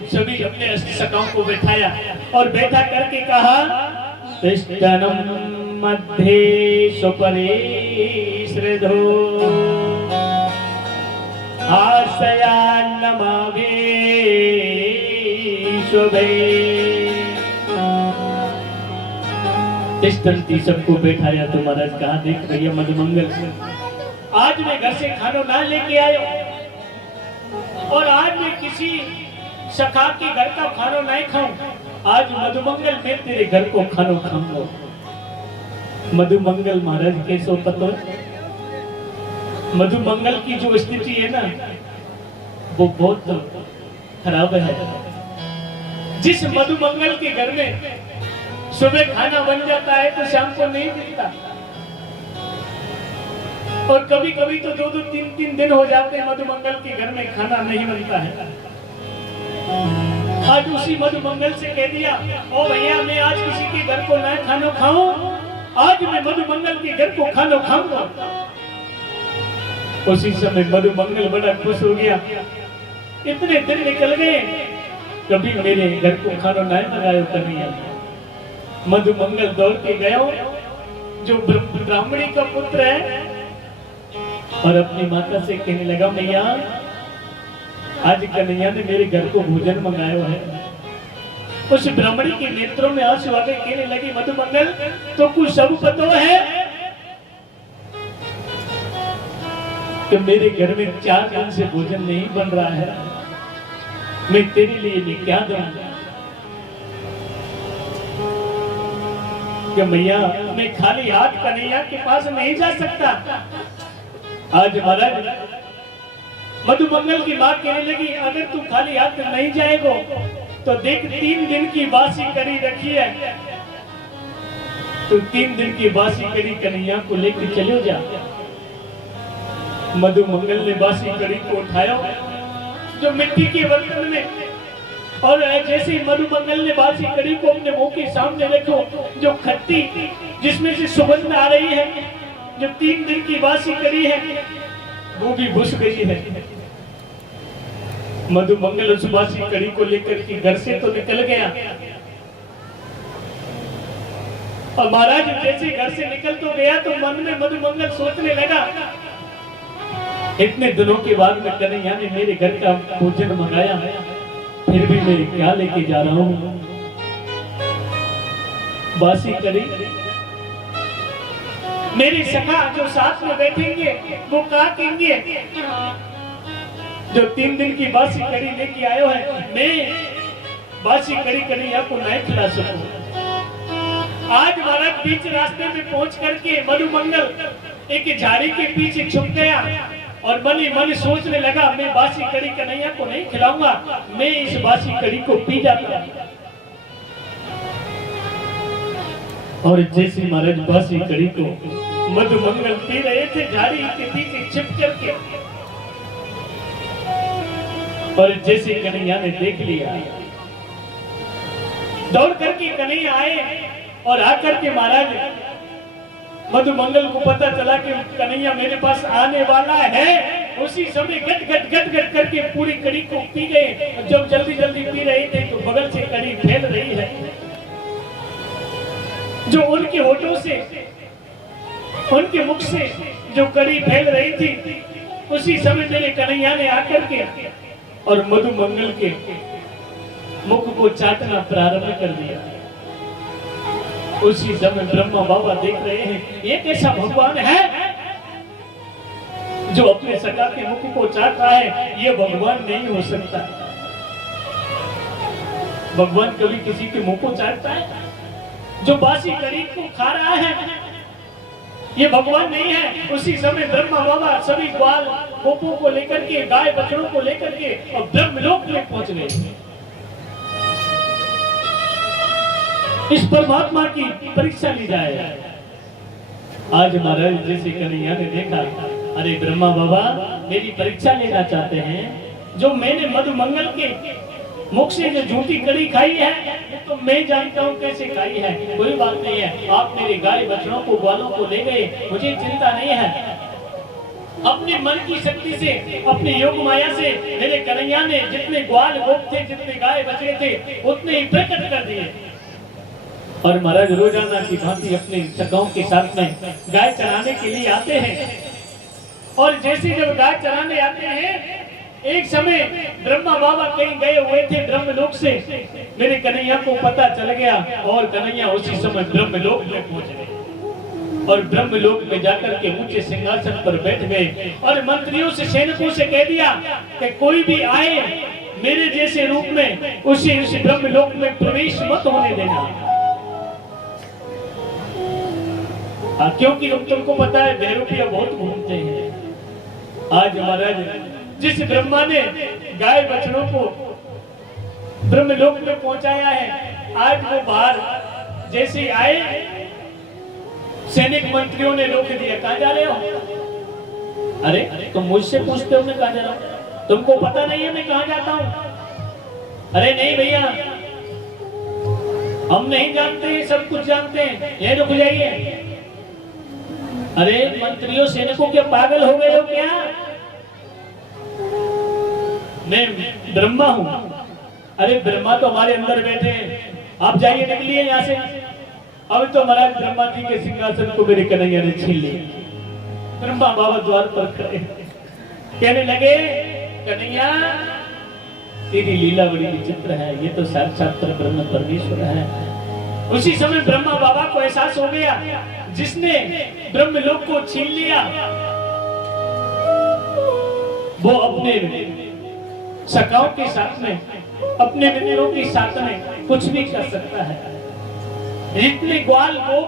सभी अपने अष्ट सखाओं को बैठाया और बैठा करके कहा तिष्ठनं मध्ये सुपरे श्रद्धो आसयान्नमावे शुभे। तिष्ठन्ति सबको बैठाया तो महाराज कहा देख भैया मधुमंगल, आज मैं घर से खाना ना लेके आयो और आज मैं किसी सखा के घर का खाना नहीं खाऊं। आज मधुमंगल मैं तेरे घर को खाना खाऊंगा। मधुमंगल महाराज कैसे पता, मधुमंगल की जो स्थिति है ना वो बहुत खराब है। जिस मधुमंगल के घर में सुबह खाना बन जाता है तो शाम को नहीं मिलता, और कभी कभी तो 2-2, 3-3 दिन हो जाते हैं मधुमंगल के घर में खाना नहीं बनता है। आज उसी मधुमंगल से कह दिया, ओ भैया मैं आज किसी के घर को ना खाना खाऊं, आज मैं मधुमंगल के घर को खाना खाऊंगा। उसी समय मधुमंगल बड़ा खुश हो गया। इतने दिन निकल गए, कभी मेरे घर को खाना नहीं मंगाया कन्हैया। मधुमंगल दौड़ के गया जो ब्राह्मणी का पुत्र है और अपनी माता से कहने लगा, मैया आज कन्हैया ने मेरे घर को भोजन मंगाया है। उस ब्राह्मणी के नेत्रों में आंसू आ गए, कहने लगी, मधुमंगल तो कुछ सब पता है कि मेरे घर में 4 दिन से भोजन नहीं बन रहा है, मैं तेरे लिए भी क्या दूं? कि मैया मैं खाली हाथ कन्हैया के पास नहीं जा सकता। आज महाराज मधुमंगल की बात कहने लगी, अगर तू खाली हाथ नहीं जाएगा तो देख 3 दिन की बासी करी रखी है, तो 3 दिन की बासी करी कन्हैया को लेकर चले जा। मधुमंगल ने बासी करी को उठाया जो मिट्टी के बर्तन में, और जैसे मधुमंगल ने बासी करी को अपने मुंह के सामने रखो, जो खट्टी जिसमें से सुगंध आ रही है, जो 3 दिन की बासी करी है वो भी घुस गई है। मधुमंगल उस बासी कड़ी को लेकर के घर से तो निकल गया, और महाराज जैसे घर से निकल तो गया तो मन में मधुमंगल सोचने लगा, इतने दिनों के बाद में कन्हैया ने मेरे घर का भोजन मंगाया, फिर भी मैं क्या लेके जा रहा हूँ? बासी कड़ी मेरे सखा जो साथ में बैठेंगे वो क्या कहेंगे, जो 3 दिन की बासी कड़ी लेके आयो है, मैं बासी कड़ी कन्हैया को नहीं खिला सकूं। आज महाराज बीच रास्ते में पहुंच करके मधुमंगल एक झाड़ी के पीछे छुप गया और मन ही मन सोचने लगा, मैं बासी कड़ी कन्हैया को नहीं खिलाऊंगा, मैं इस बासी कड़ी को पी जाता। और जैसे महाराज बासी कड़ी को मधुमंगल पी रहे थे झाड़ी के पीछे छिप करके, और जैसे कन्हैया ने देख लिया, दौड़ करके कन्हैया आए और आकर के महाराज मधुमंगल को पता चला कि कन्हैया मेरे पास आने वाला है। उसी समय गट गट गट गट करके पूरी कड़ी को पी गए। जब जल्दी जल्दी पी रहे थे तो बगल से कड़ी फैल रही है, जो उनके होठों से उनके मुख से जो कड़ी फैल रही थी, उसी समय मेरे कन्हैया ने आकर के और मधुमंगल के मुख को चाटना प्रारंभ कर दिया। उसी समय ब्रह्मा बाबा देख रहे हैं, ये कैसा भगवान है जो अपने सखा के मुख को चाट रहा है? ये भगवान नहीं हो सकता। भगवान कभी किसी के मुंह को चाटता है? जो बासी कड़ी को खा रहा है ये भगवान नहीं है। उसी समय ब्रह्मा बाबा सभी ग्वाल गोपों को लेकर के, गाय बछड़ों को लेकर के और ब्रह्मलोक में पहुंच गए। इस परमात्मा की परीक्षा ली जाए। आज महाराज जैसे कन्हैया ने देखा, अरे ब्रह्मा बाबा मेरी परीक्षा लेना चाहते हैं, जो मैंने मधुमंगल के मुख से जो झूठी कड़ी खाई है तो मैं जानता हूँ कैसे खाई है, कोई बात नहीं है। आप मेरे गाय बछड़ों को ग्वालों को ले गए, मुझे चिंता नहीं है। अपने मन की शक्ति से, अपने योग माया से मेरे कन्हैया ने जितने ग्वाल गोप थे, जितने गाय बछड़े थे, उतने ही प्रकट कर दिए। और महाराज रोजाना की भांति अपने सखाओं के साथ में गाय चराने के लिए आते हैं। और जैसे जब गाय चराने आते हैं, एक समय ब्रह्मा बाबा कहीं गए हुए थे ब्रह्मलोक से, मेरे कन्हैया को पता चल गया और कन्हैया उसी समय ब्रह्मलोक में पहुंच गए। और ब्रह्मलोक में जाकर के ऊंचे सिंहासन पर बैठ गए और मंत्रियों से, सैनिकों से कह दिया कि कोई भी आए मेरे जैसे रूप में, उसी उस ब्रह्मलोक में प्रवेश मत होने देना। क्योंकि तुमको पता है बहरूपिया बहुत घूमते हैं। आज महाराज जिस ब्रह्मा ने गाय बछड़ों को ब्रह्मलोक में पहुंचाया है। आज वो बाहर जैसे आए, सैनिक मंत्रियों ने रोक दिया, कहां जा रहे हो? अरे तुम मुझसे पूछते हो मैं कहां जा रहा हूं? तुमको पता नहीं है मैं कहां जाता हूं? अरे नहीं भैया, हम नहीं जानते, सब कुछ जानते हैं, ये रुक जाइए। अरे मंत्रियों सैनिकों के पागल हो गए हो क्या? मैं ब्रह्मा हूं। अरे ब्रह्मा तो हमारे अंदर बैठे हैं, आप जाइए, निकलिए यहाँ से। अब तो महाराज ब्रह्मा जी के सिंहासन को मेरे कन्हैया ने छीन लिया। ब्रह्मा बाबा द्वार पर खड़े कहने लगे, कन्हैया तेरी लीला बड़ी विचित्र है, ये तो साक्षात ब्रह्म परमेश्वर है। उसी समय ब्रह्मा बाबा को एहसास हो गया, जिसने ब्रह्मलोक को छीन लिया वो अपने सखाओं के साथ में, अपने मित्रों के साथ में कुछ भी कर सकता है। इतने ग्वाल को,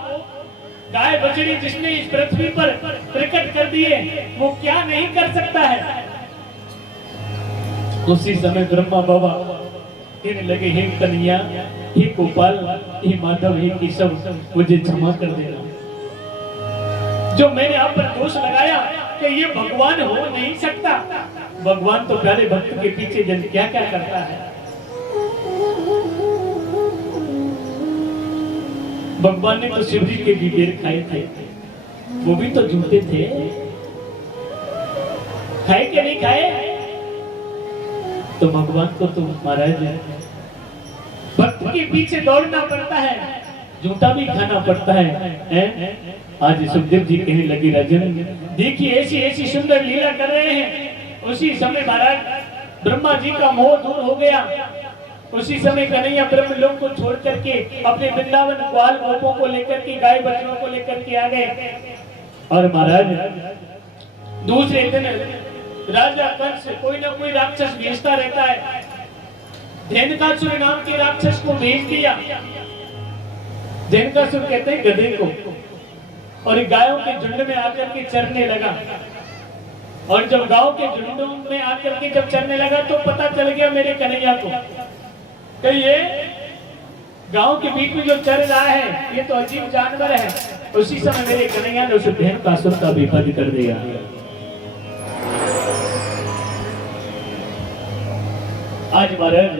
गाय बछड़ी जिसने इस पृथ्वी पर प्रकट कर दिए, वो क्या नहीं कर सकता है। उसी समय ब्रह्मा बाबा कहने लगे, हे कन्हैया, हे गोपाल, हे माधव, हे केशव, मुझे क्षमा कर देना। जो मैंने आप पर दोष लगाया कि ये भगवान हो नहीं सकता, भगवान तो प्यारे भक्त के पीछे जन क्या क्या करता है। भगवान ने तो शिव जी के भी बेर खाए थे, वो भी तो झूठे थे। खाए कि नहीं खाए? तो भगवान को तो महाराज भक्त के पीछे दौड़ना पड़ता है, झूठा भी खाना पड़ता है। आज सुखदेव जी कहने लगे, राजन देखिए ऐसी ऐसी सुंदर लीला कर रहे हैं। उसी समय महाराज ब्रह्मा जी का मोह दूर हो गया। उसी समय कन्हैया ब्रह्मलोक को छोड़ करके अपने वृंदावन ग्वाल गोपों को लेकर के, गाय बछड़ों को लेकर के आ गए। और महाराज दूसरे दिन राजा कंस कोई ना कोई राक्षस भेजता रहता है। धेनुकासुर नाम के राक्षस को भेज दिया। धेनुकासुर कहते हैं गधे को, और गायों के झुंड में आकर के चरने लगा। और जब गांव के झुंडों में आकर के जब चरने लगा तो पता चल गया मेरे कन्हैया को कि ये गांव के बीच में जो चर रहा है ये तो अजीब जानवर है। उसी समय मेरे कन्हैया ने उस धेनुकासुर का भी वध कर दिया। आज महाराज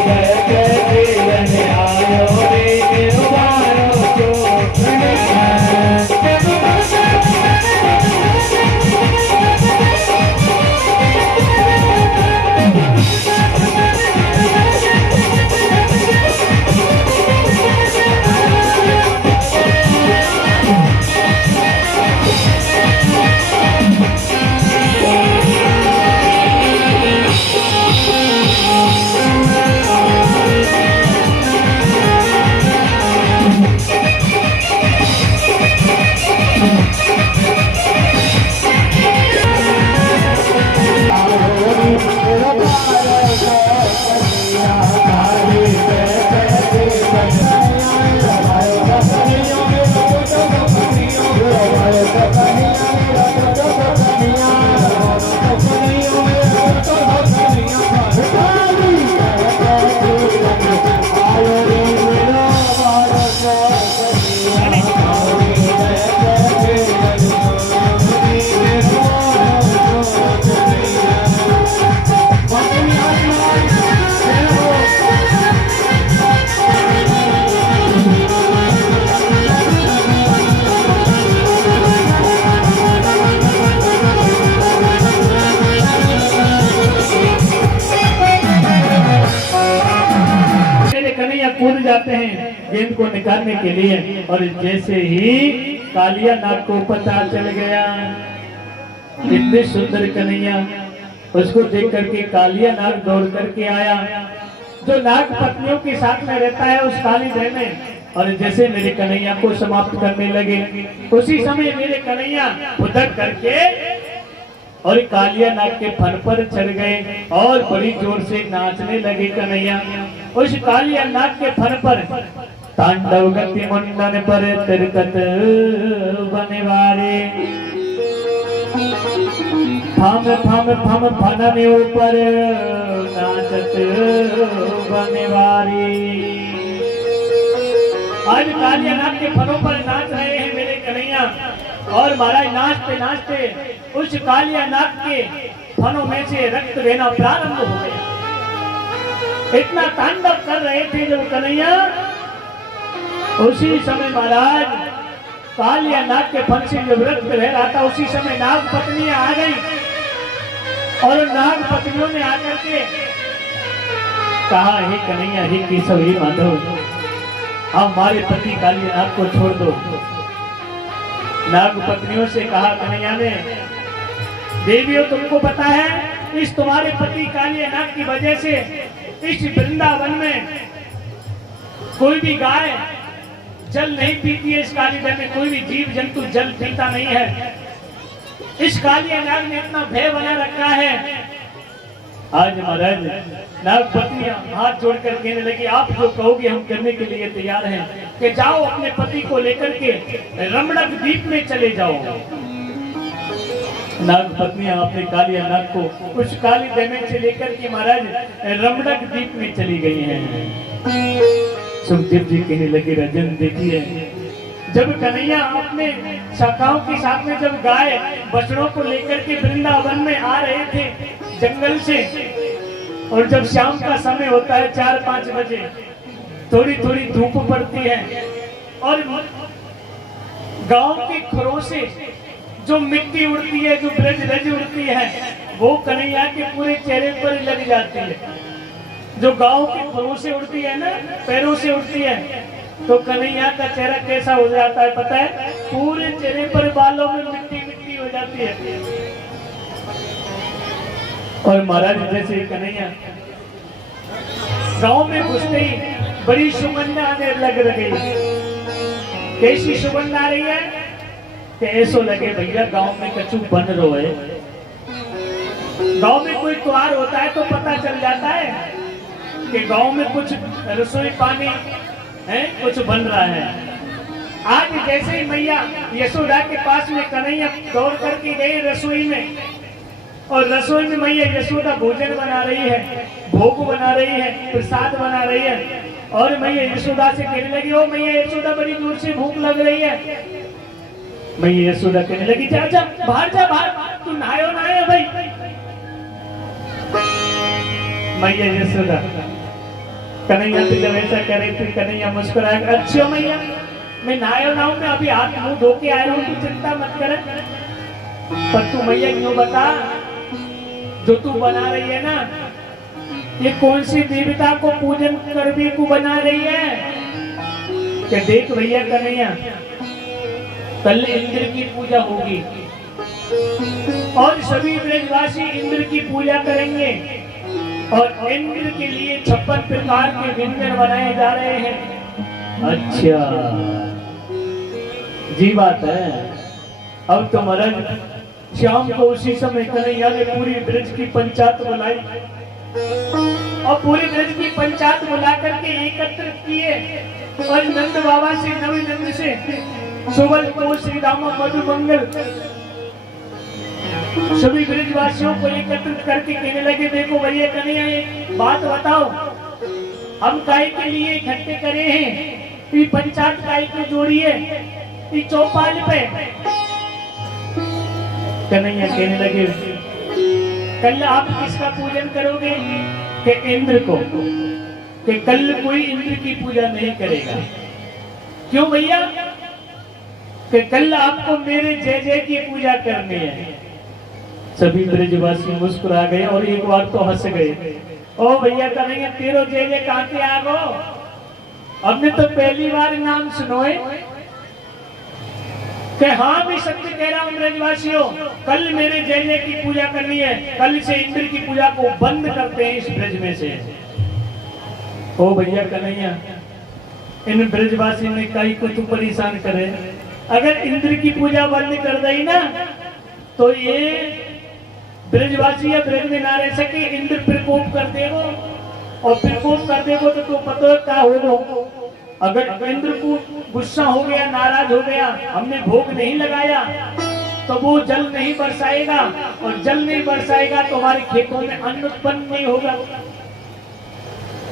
Hare कन्हैया कूद जाते हैं गेंद को निकालने के लिए, और जैसे ही कालिया नाग को पता चल गया, इतने सुंदर कन्हैया, उसको देख करके कालिया नाग दौड़ करके आया, जो नाग पत्नियों के साथ में रहता है उस काली देह में, और जैसे मेरे कन्हैया को समाप्त करने लगे, उसी समय मेरे कन्हैया उधर करके और कालिया नाग के फन पर चढ़ गए और बड़ी जोर से नाचने लगे कन्हैया। उस कालिया नाग के फन पर तांडव गति मुंडन पर तिरकत बनिवारे, फम फम फम फनने ऊपर नाचत बनिवारी। आज कालिया नाग के फनों पर नाच रहे हैं मेरे कन्हैया, और महाराज नाचते नाचते उस कालिया नाग के फनों में से रक्त बहना प्रारंभ हो गया। इतना तांडव कर रहे थे जब कन्हैया, उसी समय महाराज कालिया नाग के फन से जब रक्त बह रहा था, उसी समय नाग पत्नियां आ गई, और नाग पत्नियों ने आकर के कहा, हे कन्हैया, हे केशव, हे माधव, हमारे पति कालिया नाग को छोड़ दो। नाग पत्नियों से कहा कन्हैया ने, देवियों तुमको पता है इस तुम्हारे पति कालिया नाग की वजह से इस वृंदावन में कोई भी गाय जल नहीं पीती है, इस काली देह में कोई भी जीव जंतु जल पीता नहीं है। इस कालिया नाग ने इतना भय बना रखा है। आज महाराज नाग पत्नियां हाथ जोड़कर कहने लगी, आप जो कहोगे हम करने के लिए तैयार हैं, कि जाओ अपने पति को लेकर के रमणक द्वीप में चले जाओ। नाग पत्नियां अपने कालिया नाग को उस काली देह से लेकर के महाराज रमणक द्वीप में चली गई हैं। सुखदेव जी कहने लगे, राजन देखिए, जब कन्हैया अपने शाखाओं के साथ में जब गाय बछड़ों को लेकर के वृंदावन में आ रहे थे जंगल से, और जब शाम का समय होता है 4-5 बजे, थोड़ी थोड़ी धूप पड़ती है, और गांव के खुरों से जो मिट्टी उड़ती है, जो ब्रज रज उड़ती है, वो कन्हैया के पूरे चेहरे पर लग जाती है। जो गांव के खुरों से उड़ती है ना, पैरों से उड़ती है, तो कन्हैया का चेहरा कैसा हो जाता है पता है? पूरे चेहरे पर बालों में मिट्टी मिट्टी हो जाती है। और महाराज जैसे कन्हैया गांव में घुसते ही बड़ी सुगंध आने लग रही। कैसी सुगंध आ रही है कि ऐसा लगे भैया गांव में कछु बन रहा है। गांव में कोई त्योहार होता है तो पता चल जाता है कि गांव में कुछ रसोई पानी है, कुछ बन रहा है। आज जैसे ही मैया यशोदा के पास में कन्हैया दौड़ करके गई रसोई में, और रसोई में मैया यशोदा भोजन बना रही है, भोग बना रही है, प्रसाद बना रही है, और मैया यशोदा से कहने लगी, ओ मैया यशोदा बड़ी दूर से भूख लग रही है। मैया यशोदा कहने लगी, जा जा बाहर जा, बाहर तू नहायो ना है भाई। मैया यशोदा कन्हैया से जब ऐसा कह रही थी, कन्हैया मुस्कुराया, अच्छा मैया मैं नहायो ना हूं, मैं अभी हाथ मुंह धो के आया हूं, तू चिंता मत कर। पर तू मैया यूं बता, जो तू बना रही है ना, ये कौन सी देवता को पूजन करने को बना रही है? क्या देख भैया कन्हैया, कल इंद्र की पूजा होगी और सभी ब्रजवासी इंद्र की पूजा करेंगे, और इंद्र के लिए 56 प्रकार के व्यंजन बनाए जा रहे हैं। अच्छा जी बात है। अब तो महाराज शाम को उसी समय कन्हैया ने पूरी ब्रज की पंचायत बुलाई, और पूरी ब्रज की पंचायत बुला करके एकत्रित किए, और नंद बाबा से नवी नंद से सुबल को श्री राम मधु मंगल सभी ब्रजवासियों को एकत्रित करके कहने लगे, देखो भैया कन्हैया एक बात बताओ, हम काय के लिए इकट्ठे करे हैं, ये पंचायत काय को जोड़िए ये चौपाल पे। कन्हैया कहने लगे, कल आप किसका पूजन करोगे? कि इंद्र को। कि कल कोई इंद्र की पूजा नहीं करेगा। क्यों भैया? कि कल आपको मेरे जय जय की पूजा करनी है। सभी ब्रजवासी मुस्कुरा गए और एक बार तो हंस गए। ओ भैया कन्हैया तेरो जय जय कहाँ के आ गो? हमने तो पहली बार नाम सुनोए कि हाँ मैं सत्य कह रहा हूं ब्रजवासियों, कल मेरे जय जय की पूजा करनी है, कल से इंद्र की पूजा को बंद करते हैं इस ब्रज में से। ओ भैया कन्हैया, इन ब्रजवासी ने कई को तू परेशान करे, अगर इंद्र की पूजा बंद कर दी ना तो ये ब्रजवासी या ब्रज में ना रह सके, इंद्र प्रकोप कर देगो, और प्रकोप कर देगो तो तू पता क्या होगा। अगर इंद्र को गुस्सा हो गया, नाराज हो गया, हमने भोग नहीं लगाया तो वो जल नहीं बरसाएगा, और जल नहीं बरसाएगा तो हमारे खेतों में अन्न उत्पन्न नहीं होगा।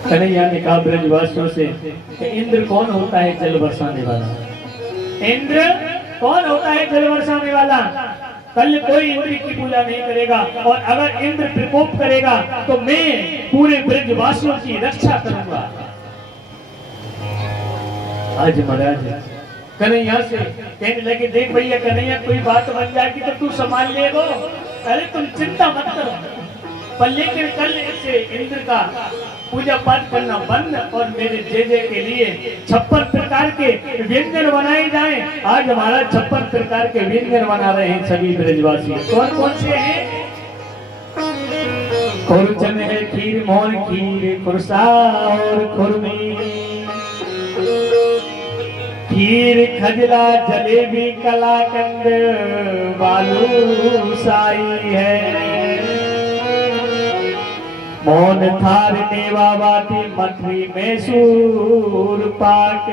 कन्हैया ने कहा ब्रजवासियों से कि इंद्र कौन होता है जल बरसाने वाला? इंद्र कौन होता है जल बरसाने वाला? कल कोई इंद्र की पूजा नहीं करेगा, और अगर इंद्र प्रकोप करेगा तो मैं पूरे ब्रजवासियों की रक्षा करूंगा। आज महाराज कन्हैया से कहने लगे, देख भैया कन्हैया कोई बात बन जाएगी तो तू संभाल लेगो, अरे तुम चिंता मत करो, पर लेकिन कल से इंद्र का पूजा पाठ करना बंद, और मेरे जय जय के लिए 56 प्रकार के व्यंजन बनाए जाएं। आज हमारा 56 प्रकार के व्यंजन बना रहे हैं सभी ब्रजवासी। कौन कौन से हैं? खुरचन है, खीर मोहन खीर, खुरसा और खुरमी, खीर खजला जलेबी कलाकंद बालूशाही है, मोहन थार मेवा बाटी मठरी मैसूर पाक,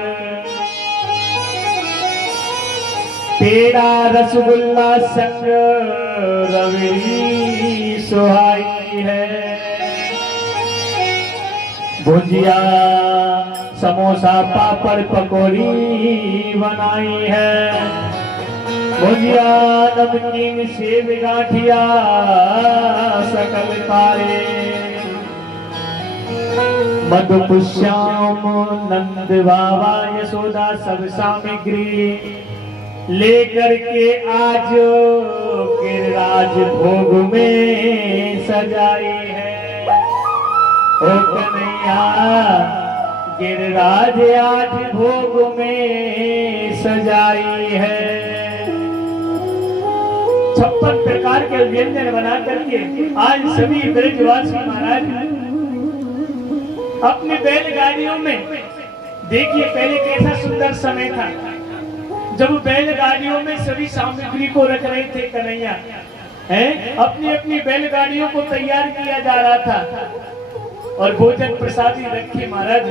पेड़ा रसगुल्ला संग रबड़ी सुहाई है, भुजिया समोसा पापड़ पकौड़ी बनाई है, भुजिया नमकीन सेव गाठिया सकल तारे, मधुपुष्याम नंद बाबा यशोदा सब सामग्री लेकर के आज गिरिराज भोग में सजाई है। ओ कन्हैया गिरिराज आज भोग में सजाई है। 56 प्रकार के व्यंजन बना करके आज सभी ब्रजवासी महाराज अपनी बैलगाड़ियों में, देखिए पहले कैसा सुंदर समय था जब बैलगाड़ियों में सभी सामग्री को रख रहे थे कन्हैया, हैं अपनी अपनी बैलगाड़ियों को तैयार किया जा रहा था, और भोजन प्रसादी रखी महाराज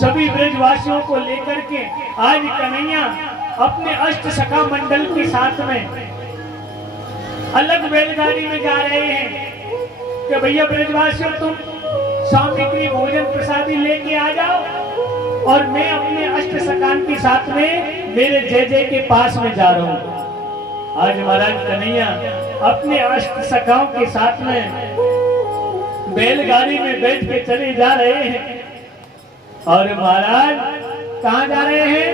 सभी ब्रजवासियों को लेकर के आज कन्हैया अपने अष्ट सखा मंडल के साथ में अलग बैलगाड़ी में जा रहे हैं कि भैया ब्रजवासियों तुम सामग्री भोजन प्रसादी लेके आ जाओ, और मैं अपने अष्ट सखान के साथ में मेरे जय जय के पास में जा रहा हूँ। आज महाराज कन्हैया अपने अष्ट सखाओं के साथ में बैलगाड़ी में बैठ के चले जा रहे हैं, और महाराज कहाँ जा रहे हैं?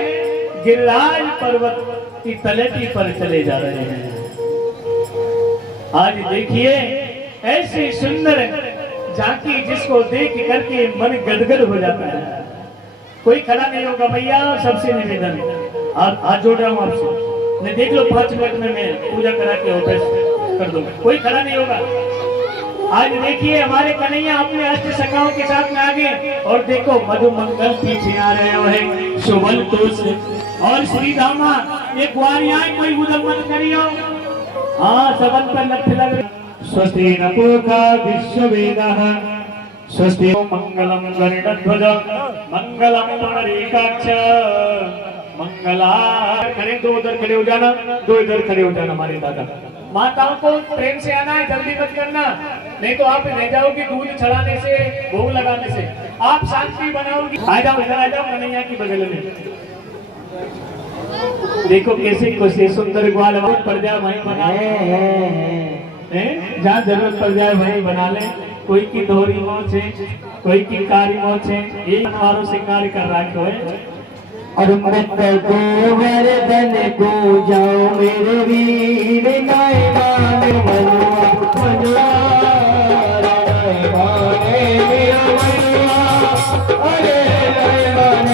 गिरिराज पर्वत की तलहटी पर चले जा रहे हैं। आज देखिए ऐसी सुंदर झांकी जिसको देख करके मन गदगद हो जाता है। कोई खड़ा नहीं होगा भैया, सबसे निवेदन, आप हाथ जोड़ रहा हूँ आपसे, मैं देख लो 5 मिनट में मैं पूजा करा के वापस कर दूंगा, कोई खड़ा नहीं होगा। आज देखिए हमारे कन्हैया अपने अष्ट सखाओं के साथ में आगे, और देखो मधु मंगल पीछे आ रहे हैं सुबल तुलस और श्री धामा, ये ग्वारियां कोई उधर मत करियो, हाँ सबन पर लठ लग रहे। स्वस्ति न पूर्वा विश्ववेदः, स्वस्ति मंगलम गरुड़ध्वज, मंगलम पुंडरीकाक्ष, मंगला। करें दो उधर खड़े हो जाना, दो इधर खड़े हो जाना। हमारे दादा माताओं को प्रेम से आना है, जल्दी मत करना, नहीं तो आप रह जाओगे दूध चढ़ाने से, भोग लगाने से। आप शांति बनाओगी। आ जाओ इधर, आ जाओ कन्हैया की बगल में। देखो कैसे कैसे सुंदर ग्वाल पड़ जाए वहीं बना ले, जहाँ जरूरत पड़ जाए वहीं बना ले। कोई की दोहरी मोछ है, कोई की कारी मोछ है, एक हमारो सिंगार कर रखो है। और मृत को वर्धन को जाओ मेरे वीर, नायमान मनुआ मनुआ, नायमान मेरा मनुआ, अरे नायमान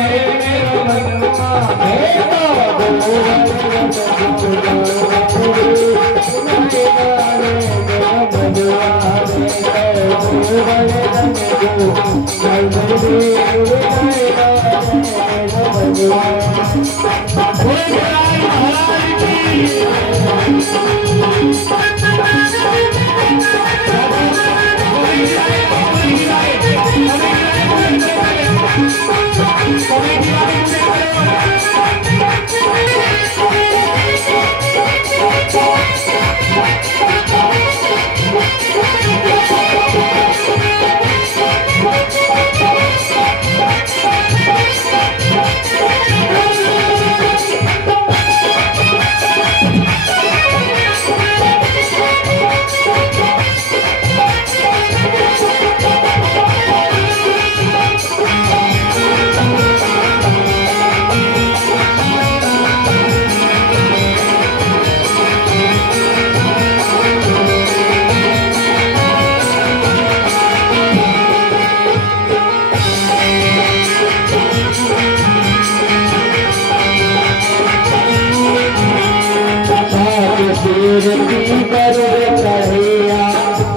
की गरुड़ कहिया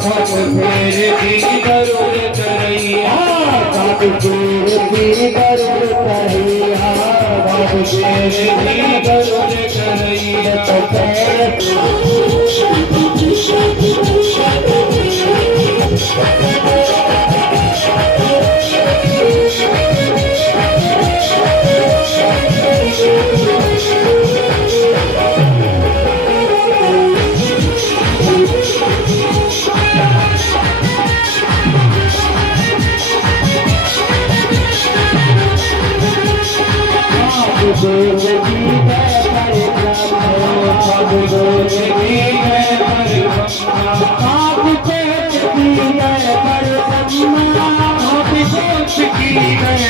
सब फेर की गरुड़ करैया सब शेर की गरुड़ कहिया सब फेर की गरुड़ करैया तो पैर देश की है परिक्रमा सब दोष की है परिक्रमा आप देश की है परिक्रमा आप दोष की है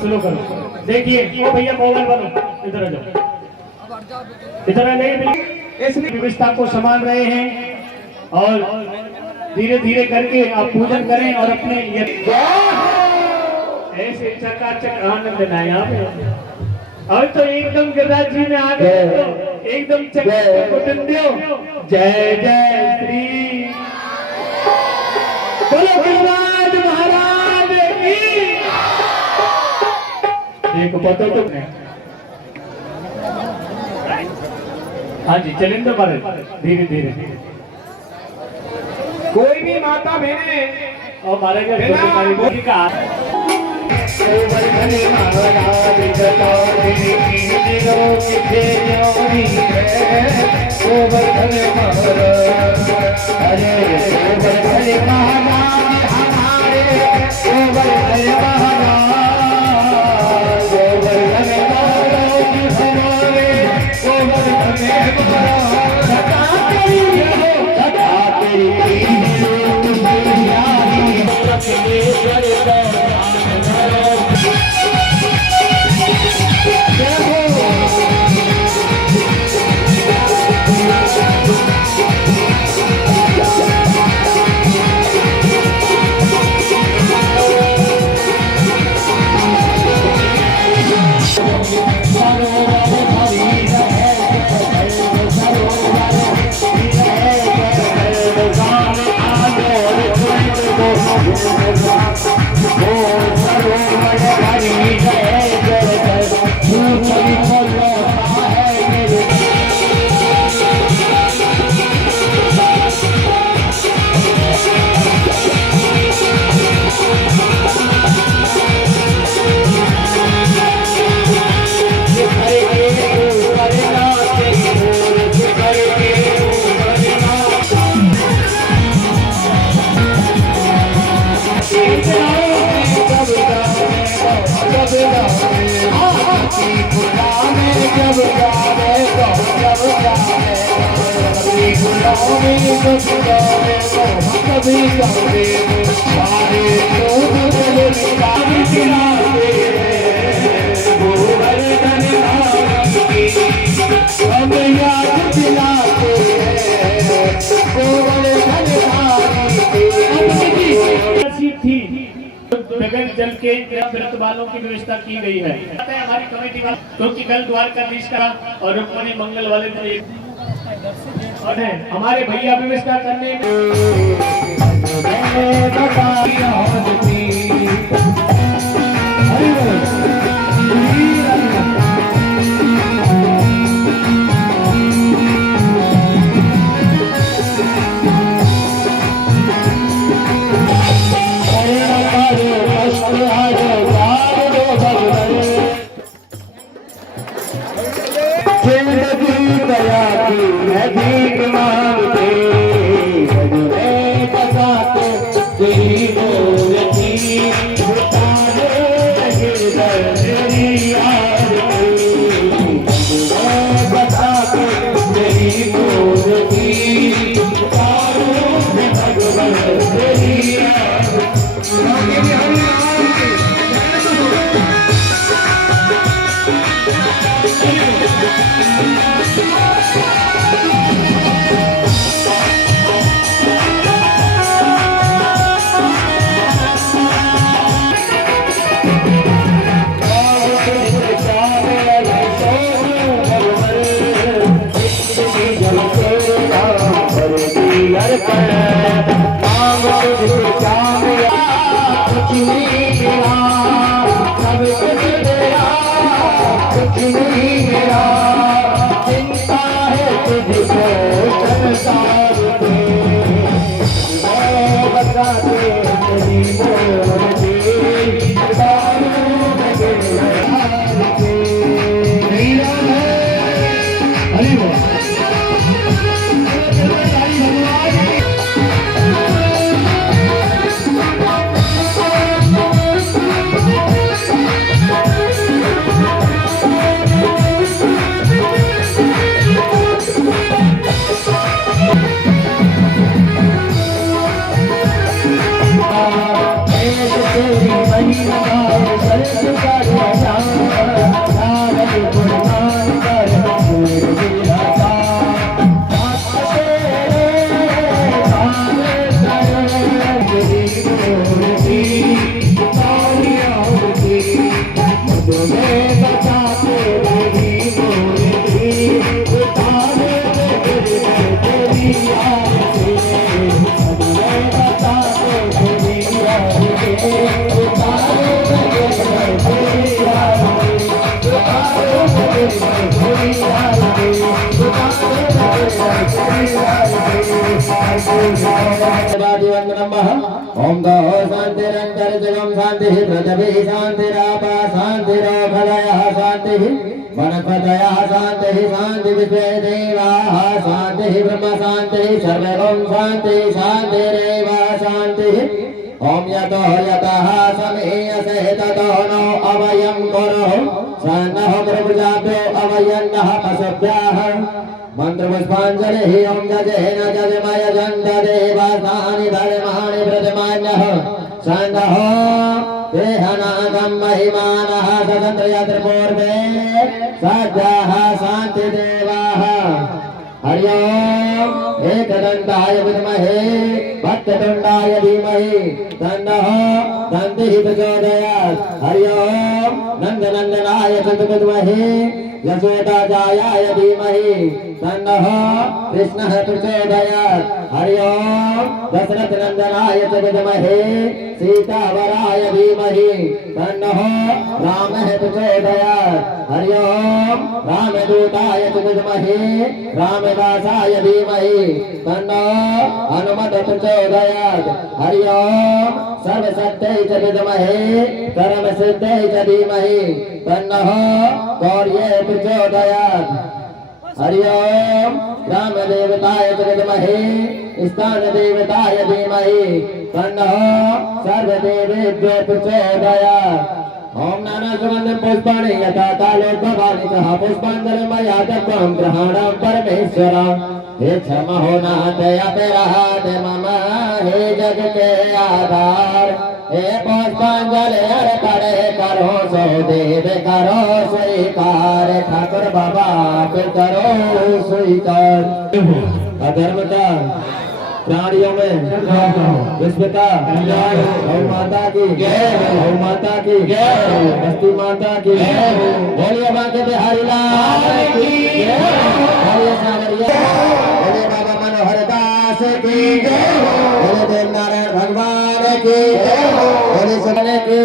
स्लो करो। देखिए ओ भैया मोबाइल बनो, इधर आ जाओ, इधर आ जाइए। इस व्यवस्था को संभाल रहे हैं और धीरे धीरे करके आप पूजन करें और अपने ऐसे चकाचक आनंद लाए आप। और तो एकदम गिरिराज जी में आ गए तो एकदम चकाचक। जय जय श्री बोलो गिरिराज महाराज की। देखो पता तो हाँ जी चलेंगे महाराज धीरे धीरे। कोई भी माता बहने और महाराज का गोवर्धन महाराज जटाधरी कीर्तियों किथे न्योरी है गोवर्धन महाराज अरे गोवर्धन महाराज हमारे गोवर्धन महाराज गोवर्धन महाराज हमारे गोवर्धन महाराज सदा तेरी थी नगर जल के व्रत वालों की व्यवस्था की गई है हमारी कमेटी वाले क्योंकि कल द्वारकाधीश करा और रुक्मणी मंगल वाले दिन और हमारे भैया व्यवस्था करने में Hare ओम गो शांतिरंतरिजगम शांति पृथ्वी शांतिरापा शांतिरोखलयः शांति वनस्पतयः शांति शांति विश्वे देवाः शांति ब्रह्म शांति सर्वगुण शांति शांतिरेव शांति ओम यतो यतः समीयसे ततो नो अवयं कुरु सन्नः प्रजाभ्यो अवयन्नः पशुभ्यः मंत्रपुष्पांजलिः ओम जजेन जजमय जन्त देवासानि धर्माणि प्रजमान्यः सन्नः देहनागं महिमानः सदन्त्रयत्रपूर्वे सद्यः शान्तिदेवाः हरि ओम एकदन्ताय विद्महे वक्रतुण्डाय धीमहि तन्नः दन्तिः प्रचोदयात् हरि ओम नन्दनन्दनाय च विद्महे यशोदाजायाय धीमहि तन्नः कृष्णः प्रचोदयात् हरि ओम दशरथनन्दनाय च विद्महे सीतावराय धीमहि तन्नः रामः प्रचोदयात् हरि ओम रामदूताय च विद्महे रामदासाय धीमहि तन्नः हनुमत प्रचोदयात् हरि ओम सर्वशक्त्यै च विद्महे परमसिद्ध्यै च धीमहि तन्नः गौर्ये प्रचोदयात् हरि ओम ग्रामदेवताय च विद्महे स्थानदेवताय धीमहि तन्नः सर्वदेवेभ्यो प्रचोदयात् ओम नाना सुगंधं पुष्पाणि यथा कालोद्भवानि सह पुष्पाञ्जलिं मया दत्तं ग्रहाणं परमेश्वर हे क्षमहो नाथ अपराध मम हे जग के आधार हे पुष्पांजलि अर्पण करो सो देव करो स्वीकार ठाकुर बाबा फिर करो स्वीकार अधर्मता प्राणियों में विश्वता गौ माता की गौ माता की बस्ती माता की बोलिए बांके बिहारी लाल की बोलिए सावरिया बोलिए बाबा मनोहर दास की बोलिए देव नारायण भगवान की बोलिए सुबह की